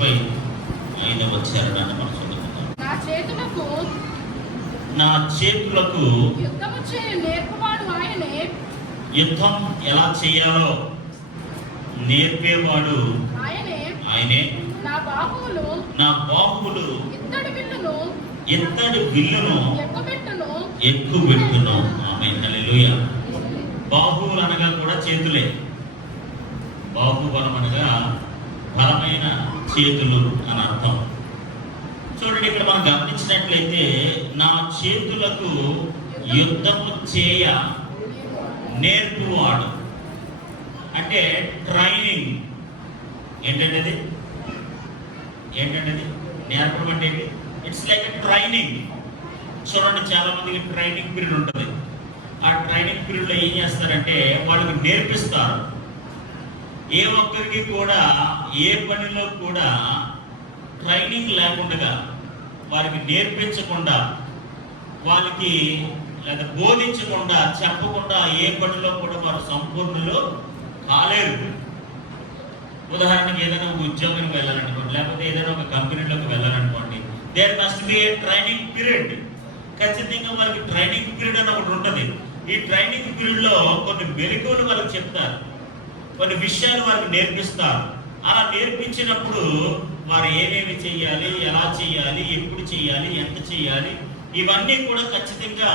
35వ చరణాన్ని మనం చదువుకుందాం. నా చేతులకు యుద్ధము చేయ నేర్పువాడు ఆయనే. యుద్ధం ఎలా చేయాలో నేర్పేవాడు ఆయనే. నా బాహువులు ఇత్తడి విల్లును ఎక్కుబెట్టును. ఆమేన్, హల్లెలూయా. బాహువులు అనగా కూడా చేతులే. బాహుబలం అనగా బలమైన చేతులు అని అర్థం. చూడండి, ఇక్కడ మనం గమనించినట్లయితే నా చేతులకు యుద్ధము చేయ నేర్పువాడు అంటే ట్రైనింగ్. ఏంటంటే నేర్పడం అంటే ఇట్స్ లైక్ ట్రైనింగ్. చూడండి, చాలా మందికి ట్రైనింగ్ పీరియడ్ ఉంటుంది. ఆ ట్రైనింగ్ పీరియడ్లో ఏం చేస్తారంటే వాళ్ళకి నేర్పిస్తారు. ఏ ఒక్కరికి కూడా ఏ పనిలో కూడా ట్రైనింగ్ లేకుండా, వారికి నేర్పించకుండా, వాళ్ళకి లేదా బోధించకుండా, చెప్పకుండా ఏ పనిలో కూడా వారు సంపూర్ణులు కాలేరు. ఉదాహరణకి ఏదైనా ఒక ఉద్యోగానికి వెళ్ళాలనుకోండి, లేకపోతే ఏదైనా ఒక కంపెనీలోకి వెళ్ళాలనుకోండి, there must be a training period. ఖచ్చితంగా వాళ్ళకి ట్రైనింగ్ పీరియడ్ అని ఒకటి ఉంటుంది. ఈ ట్రైనింగ్ పీరియడ్లో కొన్ని మెలకువలు వాళ్ళకి చెప్తారు, కొన్ని విషయాలు వారికి నేర్పిస్తారు. అలా నేర్పించినప్పుడు వారు ఏమేమి చేయాలి, ఎలా చేయాలి, ఎప్పుడు చేయాలి, ఎంత చేయాలి, ఇవన్నీ కూడా ఖచ్చితంగా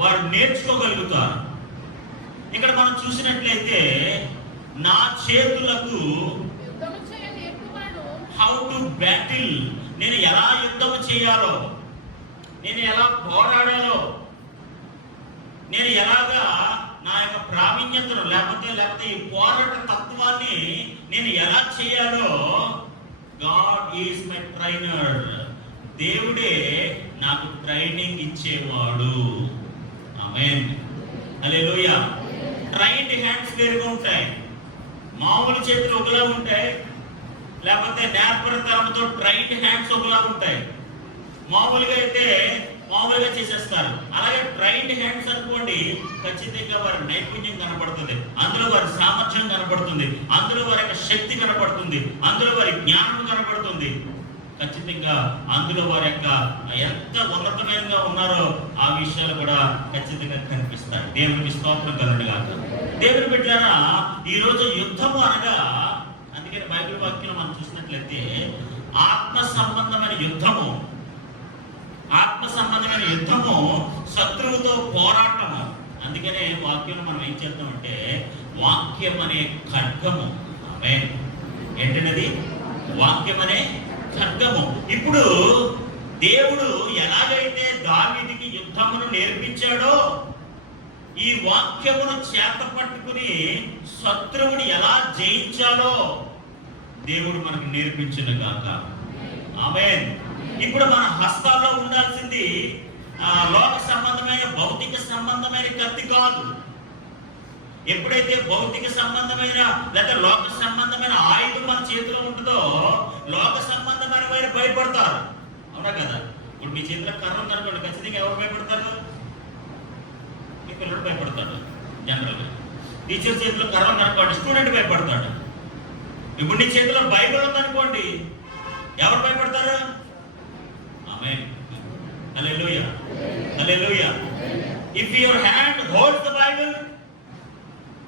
వారు నేర్చుకోగలుగుతారు. ఇక్కడ మనం చూసినట్లయితే నా చేతులకు హౌ టు బ్యాటిల్, నేను ఎలా యుద్ధం చేయాలో, నేను ఎలా పోరాడాలో, నేను ఎలాగా నా యొక్క ప్రావీణ్యతను లేకపోతే ఈ పోరాట తత్వాన్ని నేను ఎలా చేయాలో, గాడ్ ఈజ్ మై ట్రైనర్. దేవుడే నాకు ట్రైనింగ్ ఇచ్చేవాడు. ఆమేన్, హల్లెలూయా. ట్రైన్డ్ హ్యాండ్స్ వేరుగా ఉంటాయి. మామూలు చేతులు ఒకలా ఉంటాయి, లేకపోతే నేర్పరితనంతో ట్రైన్డ్ హ్యాండ్స్ ఒకలా ఉంటాయి. మామూలుగా చేసేస్తారు. అలాగే ట్రైన్డ్ హ్యాండ్స్ అనుకోండి, ఖచ్చితంగా వారి నైపుణ్యం కనపడుతుంది, అందులో వారి సామర్థ్యం కనపడుతుంది, అందులో వారి యొక్క శక్తి కనపడుతుంది, అందులో వారి జ్ఞానం కనపడుతుంది. ఖచ్చితంగా అందులో వారి యొక్క ఎంత ఉన్నతమైనగా ఉన్నారో ఆ విషయాలు కూడా ఖచ్చితంగా కనిపిస్తాయి. దేవునికి స్తోత్రం కలుగునుగా. దేవుని బిడ్డలారా, ఈరోజు యుద్ధము అనగా, అందుకని బైబిల్ వాక్యం మనం చూసినట్లయితే ఆత్మ సంబంధమైన యుద్ధము, శత్రువుతో పోరాటము. అందుకనే వాక్యం మనం ఏం చేద్దామంటే వాక్యం అనే ఖడ్గము. ఆమేన్. ఏంటన్నది? వాక్యం అనే ఖడ్గము. ఇప్పుడు దేవుడు ఎలాగైతే దావీదుకి యుద్ధమును నేర్పించాడో, ఈ వాక్యమును చేత పట్టుకుని శత్రువుని ఎలా జయించాలో దేవుడు మనకు నేర్పించును గాక. ఆమేన్. ఇప్పుడు మన హస్తాల్లో ఉండాల్సింది లోక సంబంధమైన భౌతిక సంబంధమైన కత్తి కాదు. ఎప్పుడైతే భౌతిక సంబంధమైన లేదా లోక సంబంధమైన ఆయుధం మన చేతిలో ఉంటుందో, లోక సంబంధమైన వారు భయపడతారు. అవునా కదా? ఇప్పుడు మీ చేతిలో కర్ర ఉందనుకోండి, ఖచ్చితంగా ఎవరు భయపడతారు? మీ పిల్లడు భయపడతాడు జనరల్గా. టీచర్ చేతిలో కర్ర ఉందనుకోండి, స్టూడెంట్ భయపడతాడు. ఇప్పుడు నీ చేతిలో బైబిల్ ఉందనుకోండి, ఎవరు భయపడతారు? ఆమేన్, హల్లెలూయా, హల్లెలూయా. If your hand holds the Bible,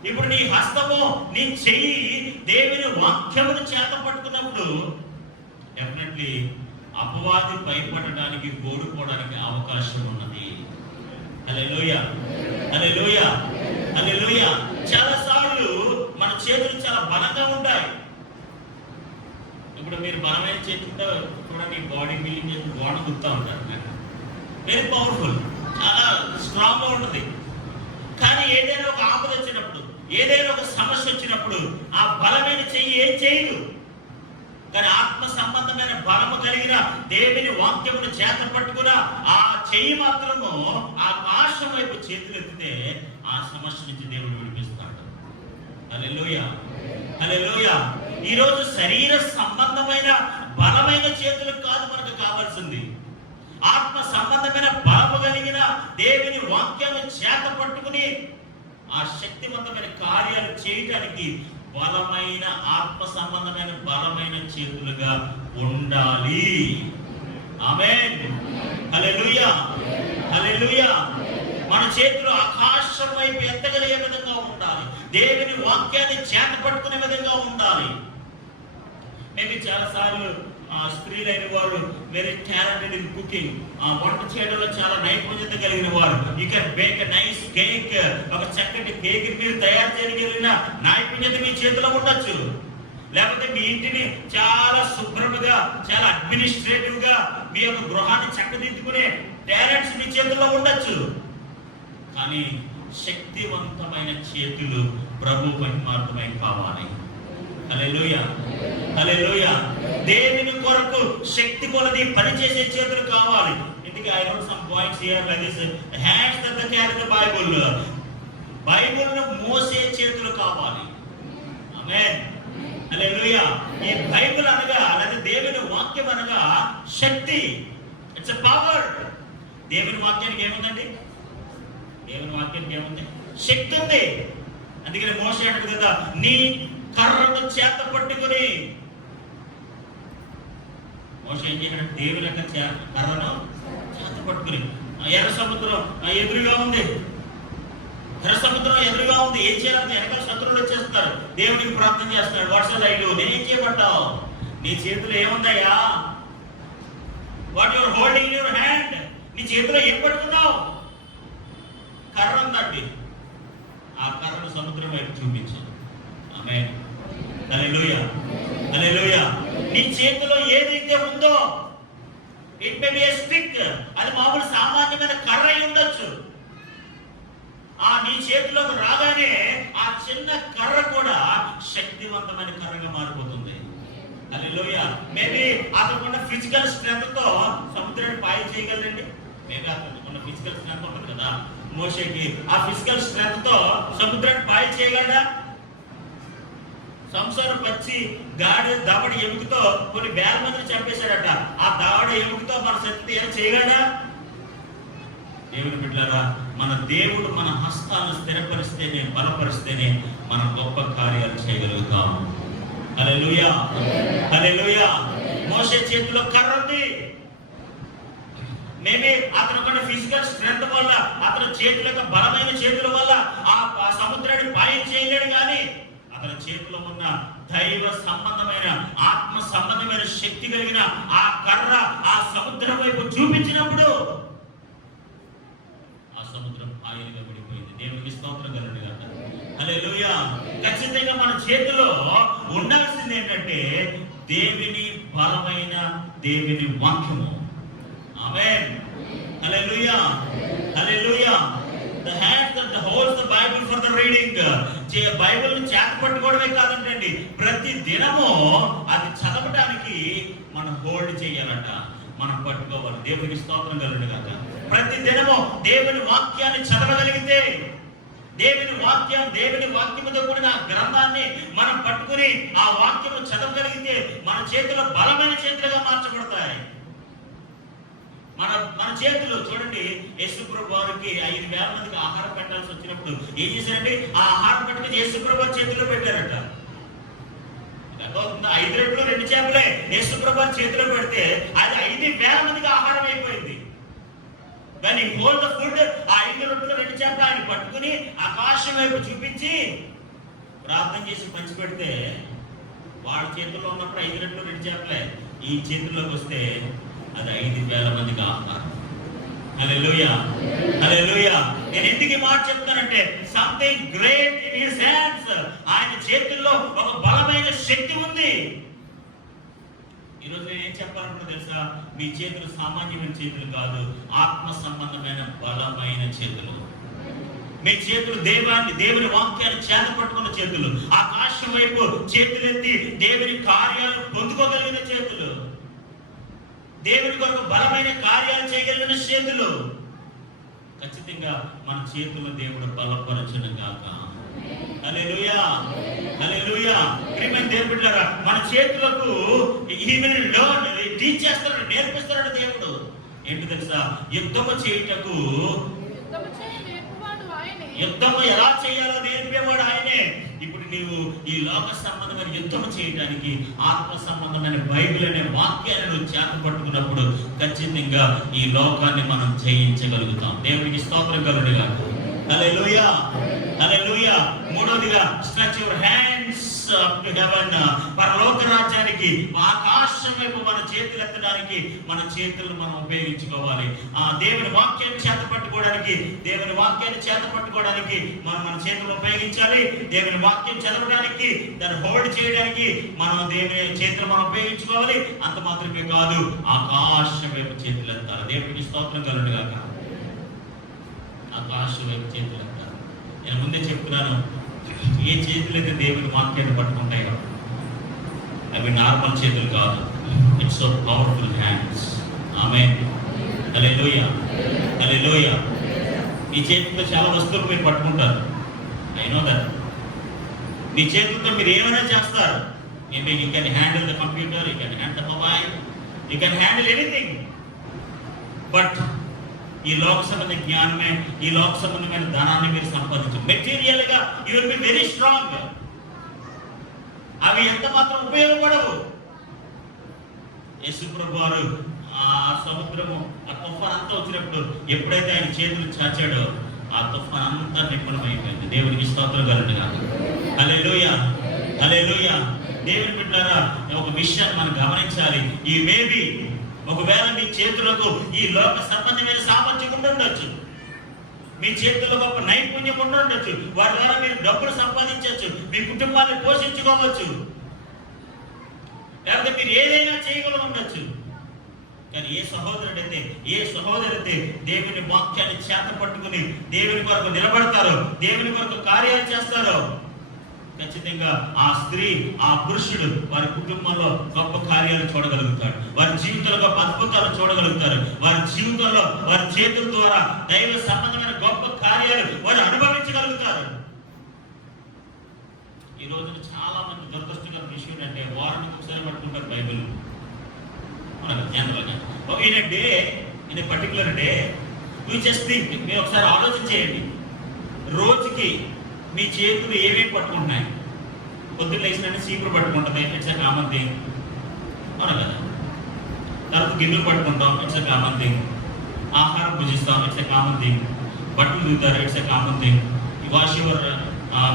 ఇప్పుడు నీ హస్తము, నీ చెయ్యి దేవుని వాక్యమును చేత పట్టుకున్నప్పుడు డెఫినెట్లీ అపవాది భయపడడానికి, ఓడిపోవడానికి అవకాశం ఉన్నది. హల్లెలూయా, హల్లెలూయా, హల్లెలూయా. చాలా సార్లు మన చేతులు చాలా బలంగా ఉంటాయి. ఇప్పుడు మీరు బలమైన చేతులతో చూడండి, బాడీ బిల్డింగ్ చేసి గోడ గుర్తూ ఉంటారు. వెరీ పవర్ఫుల్, చాలా స్ట్రాంగ్ గా ఉంటుంది. కానీ ఏదైనా ఒక ఆపద వచ్చినప్పుడు, ఏదైనా ఒక సమస్య వచ్చినప్పుడు ఆ బలమైన చెయ్యి ఏం చేయదు. కానీ ఆత్మ సంబంధమైన బలము కలిగిన దేవుని వాక్యమును చేత పట్టుకున్న ఆ చెయ్యి మాత్రము ఆకాశం వైపు చేతులు ఎత్తితే ఆ సమస్య నుంచి దేవుడు విడిపిస్తాడు. హల్లెలూయా, హల్లెలూయా. ఈరోజు శరీర సంబంధమైన బలమైన చేతులు కాదు మనకు కావాల్సింది, ఆత్మ సంబంధమైన బలము కలిగిన దేవుని వాక్యాన్ని చేత పట్టుకుని ఆ శక్తివంతమైన కార్యాలు చేయడానికి బలమైన ఆత్మ సంబంధమైన బలమైన చేతులుగా ఉండాలి. ఆమేన్. హల్లెలూయా, హల్లెలూయా. మన చేతులు ఆకాశం వైపు ఎత్తగలిగే విధంగా ఉండాలి. దేవుని వాక్యాన్ని చేత పట్టుకునే విధంగా ఉండాలి. మేబీ చాలా సార్లు స్త్రీలైన వారు వెరీ టాలెంటెడ్ ఇన్ కుకింగ్, వంట చేయడంలో చాలా నైపుణ్యత కలిగిన వారు. You can bake a nice cake. ఒక చక్కటి కేక్ మీరు తయారు చేయగలిగిన నైపుణ్యత మీ చేతిలో ఉండొచ్చు. లేకపోతే మీ ఇంటిని చాలా శుభ్రముగా, చాలా అడ్మినిస్ట్రేటివ్ గా మీ యొక్క గృహాన్ని చక్కదిద్దుకునే టాలెంట్స్ మీ చేతుల్లో ఉండొచ్చు. కానీ శక్తివంతమైన చేతులు ప్రభు మహిమార్థమై కావాలి. హల్లెలూయా, హల్లెలూయా. దేవుని కొరకు శక్తి కొలది పనిచేసే చేతులు కావాలి. ఇందుకే I wrote some points here like this. Hands that carry the Bible. బైబిల్ను మోసే చేతులు కావాలి. ఆమేన్, హల్లెలూయా. ఈ బైబిల్ అనగా, లేదా దేవుని వాక్యం అనగా శక్తి. It's a power. దేవుని వాక్యానికి ఏముందండి? దేవుని వాక్యానికి ఏముంది? శక్తి ఉంది. అందుకని మోసే అంటాడు కదా, నీ కర్రను చేత పట్టుకుని. మోసే ఏం చేశాడు? దేవుని యొక్క కర్రను చేత పట్టుకుని. ఎర్ర సముద్రం ఎదురుగా ఉంది. ఎర్ర సముద్రం ఎదురుగా ఉంది. ఏం చేయాలి? వెనకాల శత్రువులు వచ్చేస్తారు. దేవునికి ప్రార్థన చేస్తున్నాడు. What's I do? నేనేం చేయబడ్డావు? నీ చేతిలో ఏముందయ్యా? What your holding in your hand? నీ చేతిలో ఏం పట్టుకున్నావు? కర్ర ఉందండి. ఆ కర్రను సముద్రం వైపు చూపించు. ఆమేన్, హల్లెలూయా, హల్లెలూయా. నీ చేతిలో ఏదైతే ఉందో, it may be a stick. అది మామూలు సామాన్యమైన కర్ర అయి ఉండొచ్చు. నీ చేతిలోకి రాగానే ఆ చిన్న కర్ర కూడా శక్తివంతమైన కర్రగా మారిపోతుంది. హల్లెలూయా. మేబీ అతనుకున్న ఫిజికల్ స్ట్రెంత్ తో సముద్రాన్ని పాయం చేయగలరండి. మేబీ అతనుకున్న ఫిజికల్ స్ట్రెంత్ ఉంటుంది కదా మోషేకి. ఆ ఫిజికల్ స్ట్రెంత్ తో సముద్రాన్ని పాయం చేయగలడా? సంసారం వచ్చి గాడి దవడి ఎముకతో కొన్ని వేల మందిని చంపేశాడట. ఆ దవడ ఎముకతో మన శక్తి ఏం చేయగలడా? దేవుని బిడ్డలారా, మన దేవుడు మన హస్తాలను స్థిరపరిస్తేనే, బలపరిస్తేనే మనం గొప్ప కార్యాలు చేయగలుగుతాం. హల్లెలూయా, హల్లెలూయా. మోషే చేతిలో కర్ర ఉంది. మేబీ అతనుకున్న ఫిజికల్ స్ట్రెంత్ వల్ల, అతని చేతుల బలమైన చేతుల వల్ల ఆ సముద్రాన్ని పాయం చేయలేడు. కానీ అతని చేతిలో ఉన్న దైవ సంబంధమైన, ఆత్మ సంబంధమైన శక్తి కలిగిన ఆ కర్ర ఆ సముద్రం వైపు చూపించినప్పుడు ఆ సముద్రం పాయలుగా విడిపోయింది. దేవునికి స్తోత్రం కలుగును గాక. హల్లెలూయా. ఖచ్చితంగా మన చేతిలో ఉండాల్సింది ఏంటంటే దేవుని బలమైన దేవుని వాక్యము. ఆమేన్, హల్లెలూయా, హల్లెలూయా. The hand that holds the Bible for the reading. బైబిల్ని చేత పట్టుకోవడమే కాదంటండి, ప్రతి దినము అది చదవడానికి మనం హోల్డ్ చేయాలంట, మనం పట్టుకోవాలి. దేవునికి స్తోత్రం కలుగును గాక. ప్రతి దినము దేవుని వాక్యాన్ని చదవగలిగితే, దేవుని వాక్యముతో కూడిన గ్రంథాన్ని మనం పట్టుకుని ఆ వాక్యము చదవగలిగితే మన చేతులు బలమైన చేతులుగా మార్చబడతాయి. మన చేతులు చూడండి, యేసుప్రభు వారికి 5,000 మందికి ఆహారం పెట్టాల్సి వచ్చినప్పుడు ఏం చేశారంటే ఆ ఆహారం పెట్టుకుని యేసుప్రభు వారి చేతిలో పెట్టారట. 5 రెట్లు 2 చేపలే యేసుప్రభు వారి చేతిలో పెడితే అది 5,000 మందికి ఆహారం అయిపోయింది. కానీ హోల్ ద ఫుడ్, ఆ 5 రెట్లు 2 చేపలు ఆయన పట్టుకుని ఆకాశం వైపు చూపించి ప్రార్థన చేసి పంచి పెడితే వాళ్ళ చేతుల్లో ఉన్నప్పుడు 5 రెట్లు 2 చేపలే, ఈ చేతుల్లోకి వస్తే అది 5,000 మందికి ఆహారం. హల్లెలూయా, హల్లెలూయా. నేను ఎందుకు ఈ మాట చెప్తానంటే something great in his hands. ఆయన చేతుల్లో ఒక బలమైన శక్తి ఉంది. ఈరోజు నేను ఏం చెప్పాలనుకుంటే తెలుసా, మీ చేతులు సామాన్యమైన చేతులు కాదు, ఆత్మ సంబంధమైన బలమైన చేతులు. మీ చేతులు దేవుని వాక్యాన్ని చేత పట్టుకున్న చేతులు, ఆకాశం వైపు చేతులెత్తి దేవుని కార్యాలు పొందుకోగలిగిన చేతులు, దేవుని కొరకు బలమైన కార్యాలు చేయగలిగిన చేతులు. ఖచ్చితంగా మన చేతుల్లో దేవుడు బలపరచును గాక. హల్లెలూయా, హల్లెలూయా. ప్రియమైన దేవుని బిడ్డలారా, మన చేతులకు టీచ్ చేస్తాడు, నేర్పిస్తాడు దేవుడు. ఏంటి తెలుసా, యుద్ధము చేయుటకు, యుద్ధము ఎలా చేయాలో నేర్పేవాడు ఆయనే. ఇప్పుడు నీవు ఈ లోక సంబంధమైన యుద్ధం చేయడానికి ఆత్మ సంబంధమైన బైబిల్ అనే వాక్యాన్ని నువ్వు చేత పట్టుకున్నప్పుడు ఖచ్చితంగా ఈ లోకాన్ని మనం జయించగలుగుతాం. దేవునికి స్తోత్రం కలుగునుగా. హల్లెలూయా, హల్లెలూయా. మూడోదిగా stretch your hands up to heaven. పరలోక రాజ్యానికి, ఆకాశం వైపు మన చేతులు ఎత్తడానికి మన చేతులను మనం ఉపయోగించుకోవాలి. దేవుని వాక్యాన్ని చేత పట్టుకోవడానికి, దేవుని వాక్యాన్ని చేత పట్టుకోవడానికి మనం మన చేతులు ఉపయోగించాలి. దేవుని వాక్యం చదవడానికి, దాన్ని హోల్డ్ చేయడానికి మనం దేవుని చేతులు మనం ఉపయోగించుకోవాలి. అంత మాత్రమే కాదు, ఆకాశం వైపు చేతులు ఎత్తాలి. దేవునికి స్తోత్రం కలుగునుగా. ఆకాశం వైపు చేతులు ఎత్తాలి. నేను ముందే చెప్తున్నాను, ఏ చేతులైతే దేవుని వాక్యాన్ని పట్టుకుంటాయో అవి నార్మల్ చేతులు కాదు. It's so powerful hands. ఆమేన్. హల్లెలూయా, హల్లెలూయా. ఈ చేతులతో చాలా వస్తువులు మీరు పట్టుకుంటారు. I know that. మీ చేతులతో మీరు ఏమైనా చేస్తారు. You can handle the computer, you can handle the mobile, you can handle anything. But ఈ లోక సంబంధ జ్ఞానమే, ఈ లోక సంబంధమైన ధనాన్ని మీరు సంపాదించు. మెటీరియల్ గా you will be very strong. అవి ఎంత మాత్రం ఉపయోగపడవు. యేసుప్రభు వారు ఆ సముద్రము, ఆ తుఫాన్ అంతా వచ్చినప్పుడు ఎప్పుడైతే ఆయన చేతులు చాచాడో ఆ తుఫాన్ అంతా నిపుణమైపోయింది. దేవునికి స్తోత్రం కలుగునుగా. హల్లెలూయా, హల్లెలూయా. దేవుని బిడ్డలారా, ఒక విషయాన్ని మనం గమనించాలి. ఈ మేబీ ఒకవేళ మీ చేతులకు ఈ లోక సంబంధమైన సామర్థ్యం ఉండొచ్చు, మీ చేతుల్లో గొప్ప నైపుణ్యం ఉండొచ్చు, వారి ద్వారా మీరు డబ్బులు సంపాదించవచ్చు, మీ కుటుంబాన్ని పోషించుకోవచ్చు, లేకపోతే మీరు ఏదైనా చేయగల ఉండొచ్చు. కానీ ఏ సహోదరుడైతే దేవుని వాక్యాన్ని చేత పట్టుకుని దేవుని కొరకు నిలబడతారో, దేవుని కొరకు కార్యాలు చేస్తారో, ఖచ్చితంగా ఆ స్త్రీ, ఆ పురుషుడు వారి కుటుంబంలో గొప్ప కార్యాలు చూడగలుగుతాడు. వారి జీవితంలో గొప్ప అద్భుతాలు చూడగలుగుతారు. వారి జీవితంలో వారి చేతుల ద్వారా దైవ సంబంధమైన గొప్ప కార్యాలు వారు అనుభవించగలుగుతారు. ఈ రోజున చాలా మంది దురదృష్టకర విషయం అంటే వారానికి ఒకసారి పట్టుకుంటారు బైబిల్. జనరల్గా in a particular day you just think. మీరు ఒకసారి ఆలోచన చేయండి, రోజుకి మీ చేతులు ఏమేమి పట్టుకుంటున్నాయి. పొద్దున్న లేచినట్టు చీపురు పట్టుకుంటుంది, ఇట్స్ ఎ కామన్ థింగ్. అవును కదా. తర్వాత గిన్నెలు పట్టుకుంటాం, ఇట్స్ ఎ కామన్ థింగ్. ఆహారం భుజిస్తాం, ఇట్స్ ఎ కామన్ థింగ్. బట్టలు దిగుతారు, it's a common thing. Wash your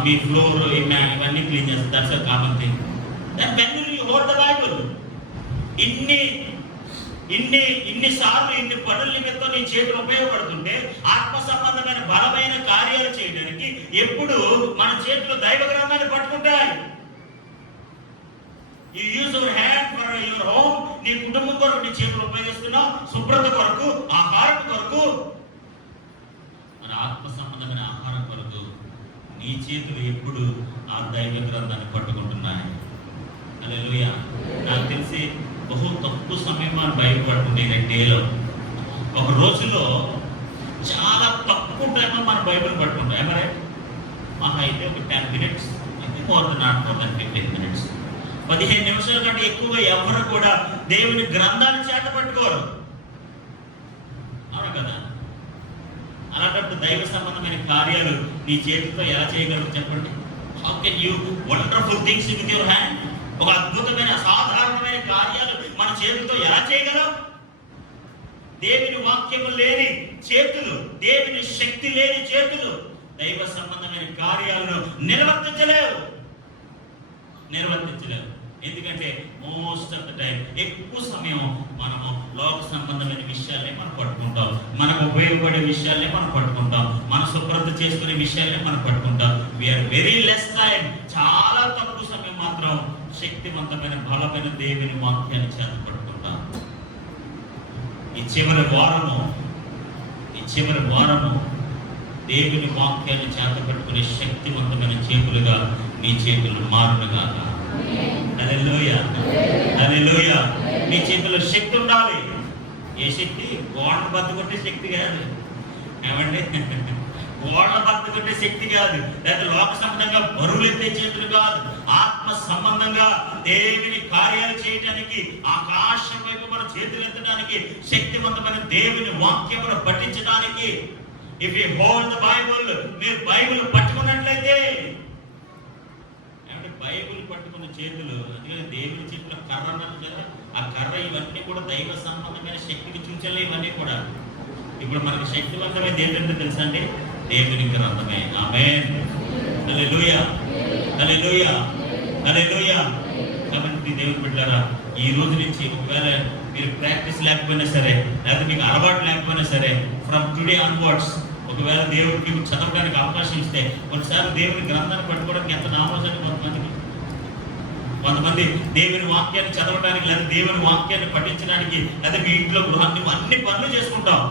మీ ఫ్లోర్ ఇవన్నీ క్లీన్ చేస్తారు, that's a common thing. Then when will you hold the Bible? ఇన్నిసార్లు ఇన్ని పనుల నిమిత్తం నీ చేతులు ఉపయోగపడుతుంటే ఆత్మ సంబంధమైన బలమైన కార్యాలు చేయడానికి ఎప్పుడు మన చేతులు దైవ గ్రంథాన్ని పట్టుకుంటాయి. You use your hand for your home. నీ కుటుంబం కొరకు నీ చేతులు ఉపయోగిస్తున్నావు, శుభ్రత కొరకు, ఆహారం కొరకు, మన ఆత్మ సంబంధమైన ఆహారం కొరకు నీ చేతులు ఎప్పుడు ఆ దైవ గ్రంథాన్ని పట్టుకుంటున్నాయి. హల్లెలూయా. నాకు తెలిసి బహు తక్కువ సమయం మనం బైబిల్ పట్టుకుంటే 2 డేలో, ఒక రోజులో చాలా తక్కువ టైంలో మనం బైబిల్ పట్టుకుంటాం. ఏమరే మాకు అయితే ఒక 10 minutes, మోర్ దెన్ 15 minutes. 15 నిమిషాల కంటే ఎక్కువగా ఎవరు కూడా దేవుని గ్రంథాన్ని చేత పట్టుకోరు. అవును కదా. అలాంటప్పుడు దైవ సంబంధమైన కార్యాలు నీ చేతితో ఎలా చేయగలరు చెప్పండి. How can you wonderful things with your hand? ఒక అద్భుతమైన అసాధారణమైన కార్యాలు మన చేతులతో ఎలా చేయగలం? దేవుని వాక్యము లేని చేతులు, దేవుని శక్తి లేని చేతులు దైవ సంబంధమైన కార్యాలను నిర్వర్తించలేవు. ఎందుకంటే మోస్ట్ ఆఫ్ ద టైం ఎక్కువ సమయం మనము లోక సంబంధమైన విషయాలనే మనం పట్టుకుంటాం, మనకు ఉపయోగపడే విషయాలనే మనం పట్టుకుంటాం, మన శుభ్రత చేసుకునే విషయాలనే మనం పట్టుకుంటాం. వీఆర్ వెరీ లెస్ టైం, చాలా తక్కువ సమయం మాత్రం శక్తివంతమైన బలమైన దేవుని వాక్యాన్ని చేత పట్టుకుంటాం. ఈ చివరి వారము దేవుని వాక్యాన్ని చేత పట్టుకునే శక్తివంతమైన చేతులుగా నీ చేతులు మారునుగా. హల్లెలూయా, హల్లెలూయా. నీ చేతుల్లో శక్తి ఉండాలి. ఏ శక్తి? గోడను బతుకొట్టే శక్తి కాదు. ఏమండి? గోడను బతుకొట్టే శక్తి కాదు, లేదా లోక సంబంధంగా బరువులు ఎత్తే చేతులు కాదు. ఆత్మ సంబంధంగా దేవుని కార్యాలు చేయడానికి, ఆకాశం వైపు మన చేతులు ఎత్తడానికి, శక్తివంతమైన దేవుని వాక్యమును పఠించడానికి. If you hold the Bible, మీరు బైబిల్ పట్టుకున్నట్లయితే చేతులు, అందుకని దేవుని చేతుల కర్ర అన్నారు కదా, ఆ కర్ర ఇవన్నీ కూడా దైవ సంబంధమైన శక్తికి సూచనలు ఇవన్నీ కూడా. ఇప్పుడు మనకి శక్తివంతమైనది ఏంటంటే తెలుసా అండి? దేవుని గ్రంథమే. ఆమేన్. హల్లెలూయా, హల్లెలూయా, హల్లెలూయా. కాబట్టి దేవుని బిడ్డలారా, ఈ రోజు నుంచి ఒకవేళ మీరు ప్రాక్టీస్ లేకపోయినా సరే, లేకపోతే మీకు అలవాటు లేకపోయినా సరే, ఫ్రమ్ టుడే ఆన్వర్డ్స్ ఒకవేళ దేవుడికి చదవడానికి అవకాశం ఇస్తే, కొన్నిసార్లు దేవుని గ్రంథాన్ని పట్టుకోవడానికి ఎంత నామోజాన్ని కొంతమంది దేవుని వాక్యాన్ని చదవడానికి, లేదా దేవుని వాక్యాన్ని పఠించడానికి, లేదా మీ ఇంట్లో గృహాన్ని అన్ని పనులు చేసుకుంటాం.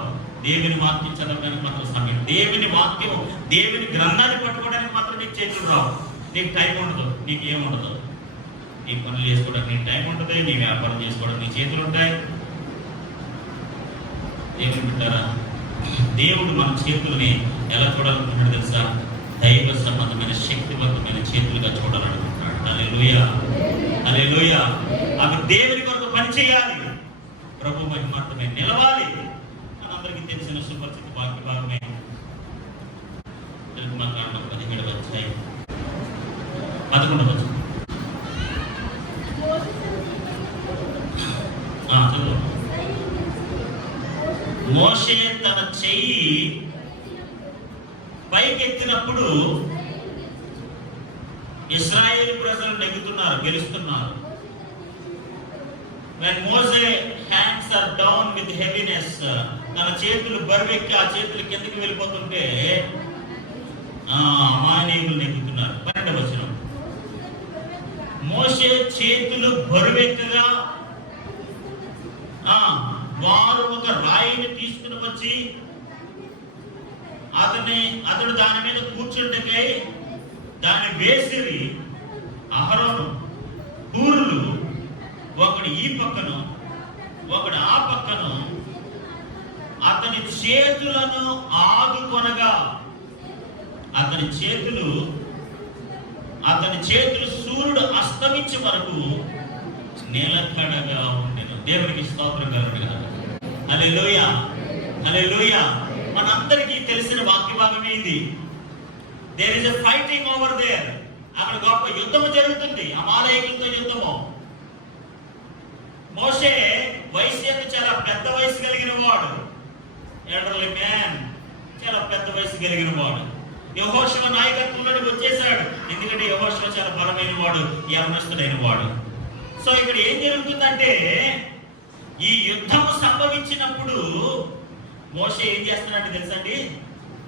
దేవుని వాక్యం చదవడానికి మాత్రం సమయం, దేవుని వాక్యం, దేవుని గ్రంథాన్ని పట్టుకోవడానికి మాత్రం నీకు చేతులు రావు. నీకు టైం ఉండదు, నీకు ఏముండదు. నీ పనులు చేసుకోవడానికి నీ టైం ఉంటుంది, నీ వ్యాపారం చేసుకోవడానికి నీ చేతులు ఉంటాయి. దేవుని బిడ్డారా, దేవుడు మన చేతుల్ని ఎలా చూడాలనుకుంటున్నాడు తెలుసా? దైవ సంబంధమైన శక్తివంతమైన చేతులుగా చూడాలనుకుంటున్నాడు. హల్లెలూయా, హల్లెలూయా. అవి దేవుని కొరకు పని చేయాలి, ప్రభు మహిమార్థమై నిలవాలి. మనందరికీ తెలిసిన సుపరిచిత వాక్య భాగమే నిర్గమకాండం 17వ అధ్యాయం 11వ వచనం. మోషే తన చెయ్యి పైకెత్తినప్పుడు ఇశ్రాయేలు ప్రజలు నెగ్గుతున్నారు, గెలుస్తున్నారు. When Moses hands are down with heaviness, తన చేతులు బరువెక్కి ఆ చేతులు కిందకి వెళ్ళిపోతుంటే అమానీయులు నెగ్గుతున్నారు. 12వ వచనం. మోషే చేతులు బరువెక్కగా వారు ఒక రాయిని తీసుకుని వచ్చి అతడు దాని మీద కూర్చుంటకై దాన్ని వేసిరి. అహరోను హూరులు ఒకడు ఈ పక్కను ఒకడు ఆ పక్కను అతని చేతులను ఆదుకొనగా అతని చేతులు సూర్యుడు అస్తమించే వరకు నిలకడగా ఉండెను. దేవునికి స్తోత్రం కలుగునుగాక. హల్లెలూయా, హల్లెలూయా. మనందరికీ తెలిసిన వాక్య భాగమే ఇది. There is a fighting over there. అక్కడ గొప్ప యుద్ధము జరుగుతుంది, అమాలేకులతో యుద్ధము. మోషే వయసు యొక్క చాలా పెద్ద వయసు కలిగిన వాడు, ఎల్డర్లీ మ్యాన్, చాలా పెద్ద వయసు కలిగిన వాడు. యెహోషువ నాయకత్వంలోకి వచ్చేసాడు, ఎందుకంటే యెహోషువ చాలా బలమైన వాడు, యవనస్తుడైన వాడు. సో ఇక్కడ ఏం జరుగుతుందంటే, ఈ యుద్ధము సంభవించినప్పుడు మోషే ఏం చేస్తున్నాడు తెలుసండి?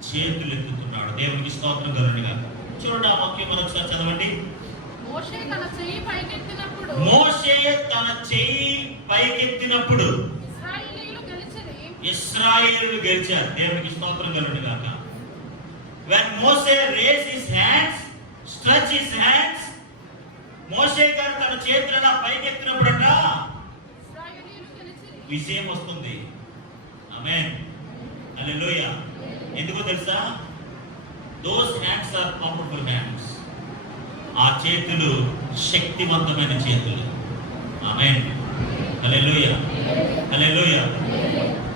చేతులు ఎత్తుతున్నాడు. దేవునికి స్తోత్రం కలుగునుగాక. చూడండి ఆ వాక్యం మరొకసారి చదవండి. మోషే తన చెయ్యి పైకెత్తినప్పుడు ఇశ్రాయేలీయులు గెలిచారు. దేవునికి స్తోత్రం కలుగునుగాక. When Moses raised his hands, stretch his hands, మోషే గారు తన చేతులను పైకెత్తినప్పుడట విజయం వస్తుంది. ఆమేన్, హల్లెలూయా. ఎందుకో తెలుసా? Those hands are powerful hands. ఆ చేతులు శక్తివంతమైన చేతులు. ఆమేన్, హల్లెలూయా, హల్లెలూయా.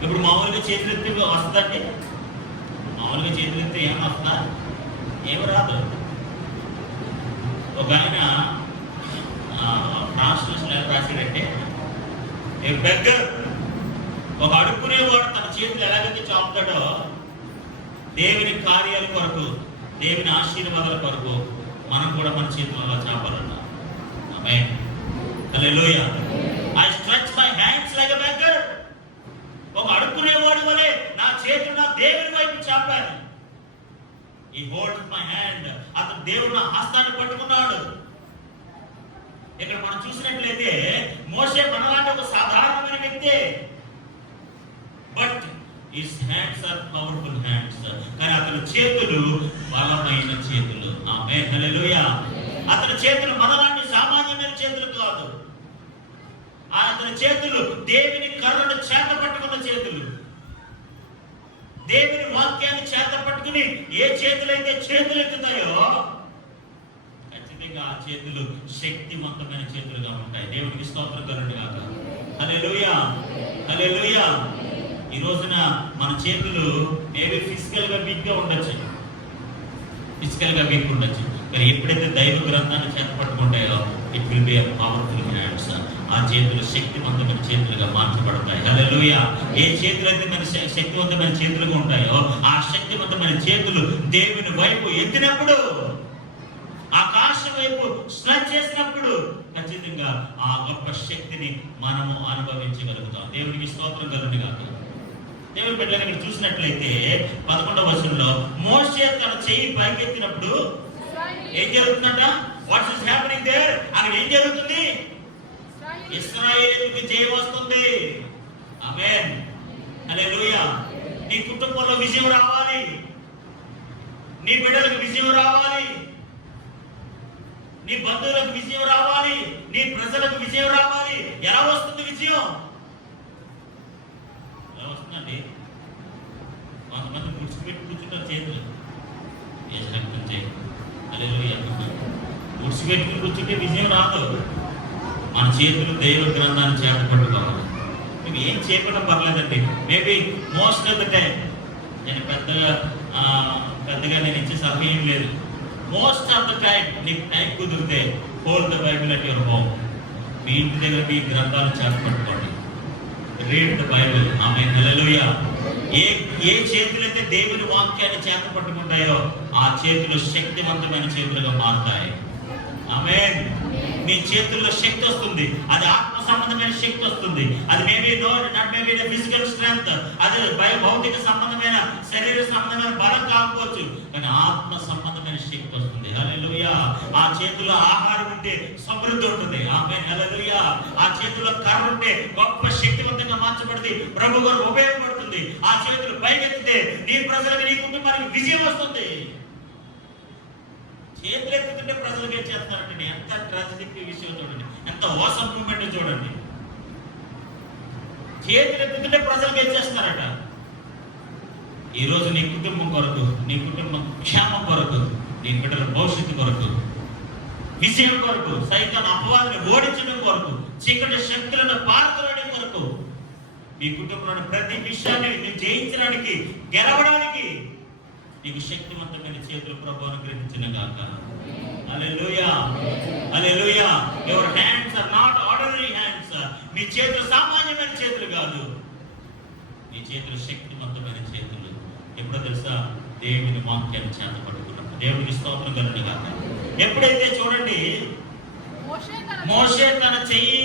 ఇప్పుడు మామూలుగా చేతులు ఎత్తి వస్తుందండి? మామూలుగా చేతులు ఎత్తి ఏమన్నా వస్తుందా? ఏమి రాదు. ఒక ఆయన ట్రాన్స్లేషన్ ఎలా రాశాడంటే, ఏ బెగ్గర్, ఒక అడుక్కునేవాడు తన చేతులు ఎలాగైతే చాపుతాడో దేవుని కార్యాల కొరకు, దేవుని ఆశీర్వాదాల కొరకు మనం కూడా మన చేతులు అలా చాపాలన్న. ఆమేన్, హల్లెలూయా. I stretch my hands like a beggar. ఒక అడుక్కునేవాడు వలె నా చేతులు నా దేవుని వైపు చాపాను. He holds my hand. అతను దేవుడు నా హస్తాన్ని పట్టుకున్నాడు. ఇక్కడ మనం చూసినట్లయితే మోషే మనలాంటి ఒక సాధారణమైన వ్యక్తే, but his hands are powerful hands. కానీ అతని చేతులు బలమైన చేతులు. ఆమేన్, హల్లెలూయా. అతని చేతులు మనలాంటి సామాన్యమైన చేతులు కాదు. అతని చేతులు దేవుని కర్రను చేత పట్టుకున్న చేతులు. దేవుని వాక్యాన్ని చేత పట్టుకుని ఏ చేతులైతే చేతులు ఎత్తుతాయో ఖచ్చితంగా ఆ చేతులు శక్తివంతమైన చేతులుగా ఉంటాయి. దేవునికి స్తోత్రం కలుగునుగాక. హల్లెలూయా, హల్లెలూయా. ఈ రోజున మన చేతులు మేబీ ఫిజికల్ గా వీక్ గా ఉండొచ్చు, కానీ ఎప్పుడైతే దైవ గ్రంథాన్ని చేత పట్టుకుంటాయో it will be a powerful hands. ఆ చేతులు శక్తివంతమైన చేతులుగా మార్చబడతాయి. హల్లెలూయా. ఏ చేతులు అయితే మన శక్తివంతమైన చేతులుగా ఉంటాయో ఆ శక్తివంతమైన చేతులు దేవుని వైపు ఎత్తినప్పుడు, ఆకాశం వైపు స్ట్రెచ్ చేసినప్పుడు ఖచ్చితంగా ఆ గొప్ప శక్తిని మనము అనుభవించగలుగుతాం. దేవునికి స్తోత్రం కలుగును గాక. దేవుని బిడ్డలను ఇక్కడ చూసినట్లయితే 11వ వచనంలో మోషే తన చెయ్యి పైకెత్తినప్పుడు ఏం జరుగుతుందంట? What is happening there? అక్కడ ఏం జరుగుతుంది? ఇశ్రాయేలుకి జయం వస్తుంది. ఆమేన్. హల్లెలూయా. నీ కుటుంబంలో విజయం రావాలి, నీ బిడ్డలకు విజయం రావాలి, నీ బంధువులకు విజయం రావాలి, నీ ప్రజలకు విజయం రావాలి. ఎలా వస్తుంది విజయం? ఎలా వస్తుందండి? కొంతమంది ముడిచిపెట్టి కూర్చుంటారు చేతులు. ఏ రక్తం చేయి. హల్లెలూయా. ముడిచిపెట్టుకుని కూర్చుంటే విజయం రాదు. మన చేతులు దైవ గ్రంథాన్ని చేత పట్టుకోవాలి. మేము ఏం చేయకుండా పర్లేదండి. Maybe most of the time నేను పెద్దగా నేను ఇచ్చే సలహా లేదు. మోస్ట్ ఆఫ్ ద టైం నీకు టైం కుదిరితే hold the Bible at your home. మీ ఇంటి దగ్గర మీ గ్రంథాలు చేత పట్టుకోండి. Read the Bible. ఆమేన్. హల్లెలూయా. ఏ చేతులైతే దేవుని వాక్యాన్ని చేత పట్టుకుంటాయో ఆ చేతులు శక్తివంతమైన చేతులుగా మారుతాయి. ఆమేన్. మీ చేతుల్లో శక్తి వస్తుంది. అది ఆత్మ సంబంధమైన శక్తి వస్తుంది. అది maybe not maybe physical strength, అది భౌతిక సంబంధమైన శరీర సంబంధమైన బలం కాకపోవచ్చు, కానీ ఆత్మ సంబంధమైన శక్తి వస్తుంది. హల్లెలూయా. ఆ చేతుల్లో ఆహారం ఉంటే సమృద్ధి ఉంటుంది. ఆమేన్. హల్లెలూయా. ఆ చేతుల్లో కర్ర ఉంటే గొప్ప శక్తివంతంగా మార్చబడింది, ప్రభు గారు ఉపయోగపడుతుంది. ఆ చేతులు పైకెత్తితే నీ ప్రజలకు, నీ కుటుంబానికి విజయం వస్తుంది. చేతులు ఎత్తుతుంటే ప్రజలకు ఏం చేస్తారంటే ఎంత ట్రాజిక్ విషయం చూడండి, ఎంత ఓసం మూమెంట్ చూడండి. చేతులు ఎత్తుతుంటే ప్రజలకు ఏం చేస్తున్నారట? ఈరోజు నీ కుటుంబం కొరకు, నీ కుటుంబం క్షేమం కొరకు, నీ బిడ్డల భవిష్యత్తు కొరకు, విజయం కొరకు, సైతాన్ అపవాదిని ఓడించడం కొరకు, చీకటి శక్తులను పారదోయడం కొరకు, నీ కుటుంబంలోని ప్రతి విషయాన్ని నువ్వు జయించడానికి, గెలవడానికి నీకు శక్తివంతమైన చేతులు ప్రభువు అనుగ్రహించిన గాక. హల్లెలూయా. హల్లెలూయా. Your hands are not ordinary hands. మీ చేతులు సామాన్యమైన చేతులు కాదు, మీ చేతులు శక్తివంతమైన చేతులు. ఎప్పుడో తెలుసా? దేవుని వాక్యాన్ని చేత పట్టుకున్నప్పుడు. దేవునికి స్తోత్రం కలుగును గాక. ఎప్పుడైతే చూడండి మోషే తన చెయ్యి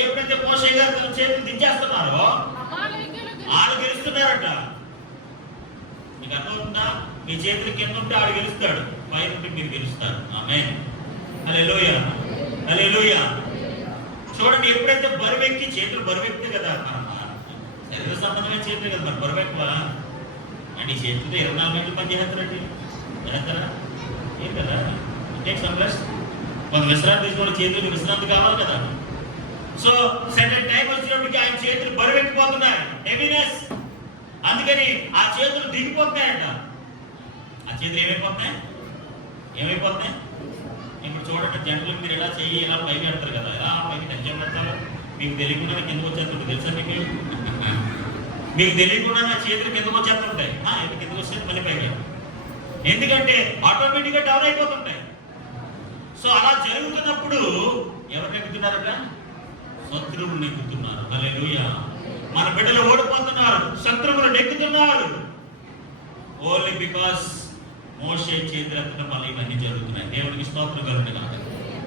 ఎప్పుడైతే మోషే గారు తన చేతులు దించేస్తున్నారో ఆడు గెలుస్తున్నారట. మీకు అర్థమవుతుందా? మీ చేతులు కింద ఉంటే ఆడు గెలుస్తాడు, పైన ఉంటే మీరు గెలుస్తారు. ఆమేన్. హల్లెలూయా. హల్లెలూయా. చూడండి, ఎప్పుడైతే బరువెక్కి, చేతులు బరువెక్కితే కదా, శరీర సంబంధమైన చేతులు కదా మరి బరువెక్కువా అండ్ ఈ చేతులతో 24 గంటలు పని చేస్తారండి. చేస్తారా? ఏం కదా, టేక్ సమ్ రెస్ట్. కొంత విశ్రాంతి తీసుకోవాలి, చేతులు విశ్రాంతి కావాలి కదా. సో సర్టెన్ టైం వచ్చినప్పటికీ ఆయన చేతులు బరువెక్కిపోతున్నాయి, హెవీనెస్. అందుకని ఆ చేతులు దిగిపోతున్నాయంట. ఆ చేతులు ఏమైపోతున్నాయి? ఇప్పుడు చూడండి, జంటలకు మీరు ఎలా చెయ్యి ఇలా పైకి పెడతారు కదా, ఎలా పైకి టెన్షన్ పెడతారు. మీకు తెలియకుండా కిందకు వచ్చేస్తుంటాయి తెలుసా? మీకు తెలియకుండా నా చేతులు కిందకు వచ్చేస్తుంటాయి. కిందకు వచ్చేది మళ్ళీ పైకి, ఎందుకంటే ఆటోమేటిక్గా డౌన్ అయిపోతుంటాయి. సో అలా జరుగుతున్నప్పుడు ఎవరు నెగ్గుతున్నారట? శత్రువులు నెగ్గుతున్నారు. హల్లెలూయా. మన బిడ్డలు ఓడిపోతున్నారు, శత్రువులు నెగ్గుతున్నారు. ఓన్లీ బికాస్ మోషే చేతులెత్తడం వల్ల ఇవన్నీ జరుగుతున్నాయి. దేవునికి స్తోత్రం కలుగును గాక.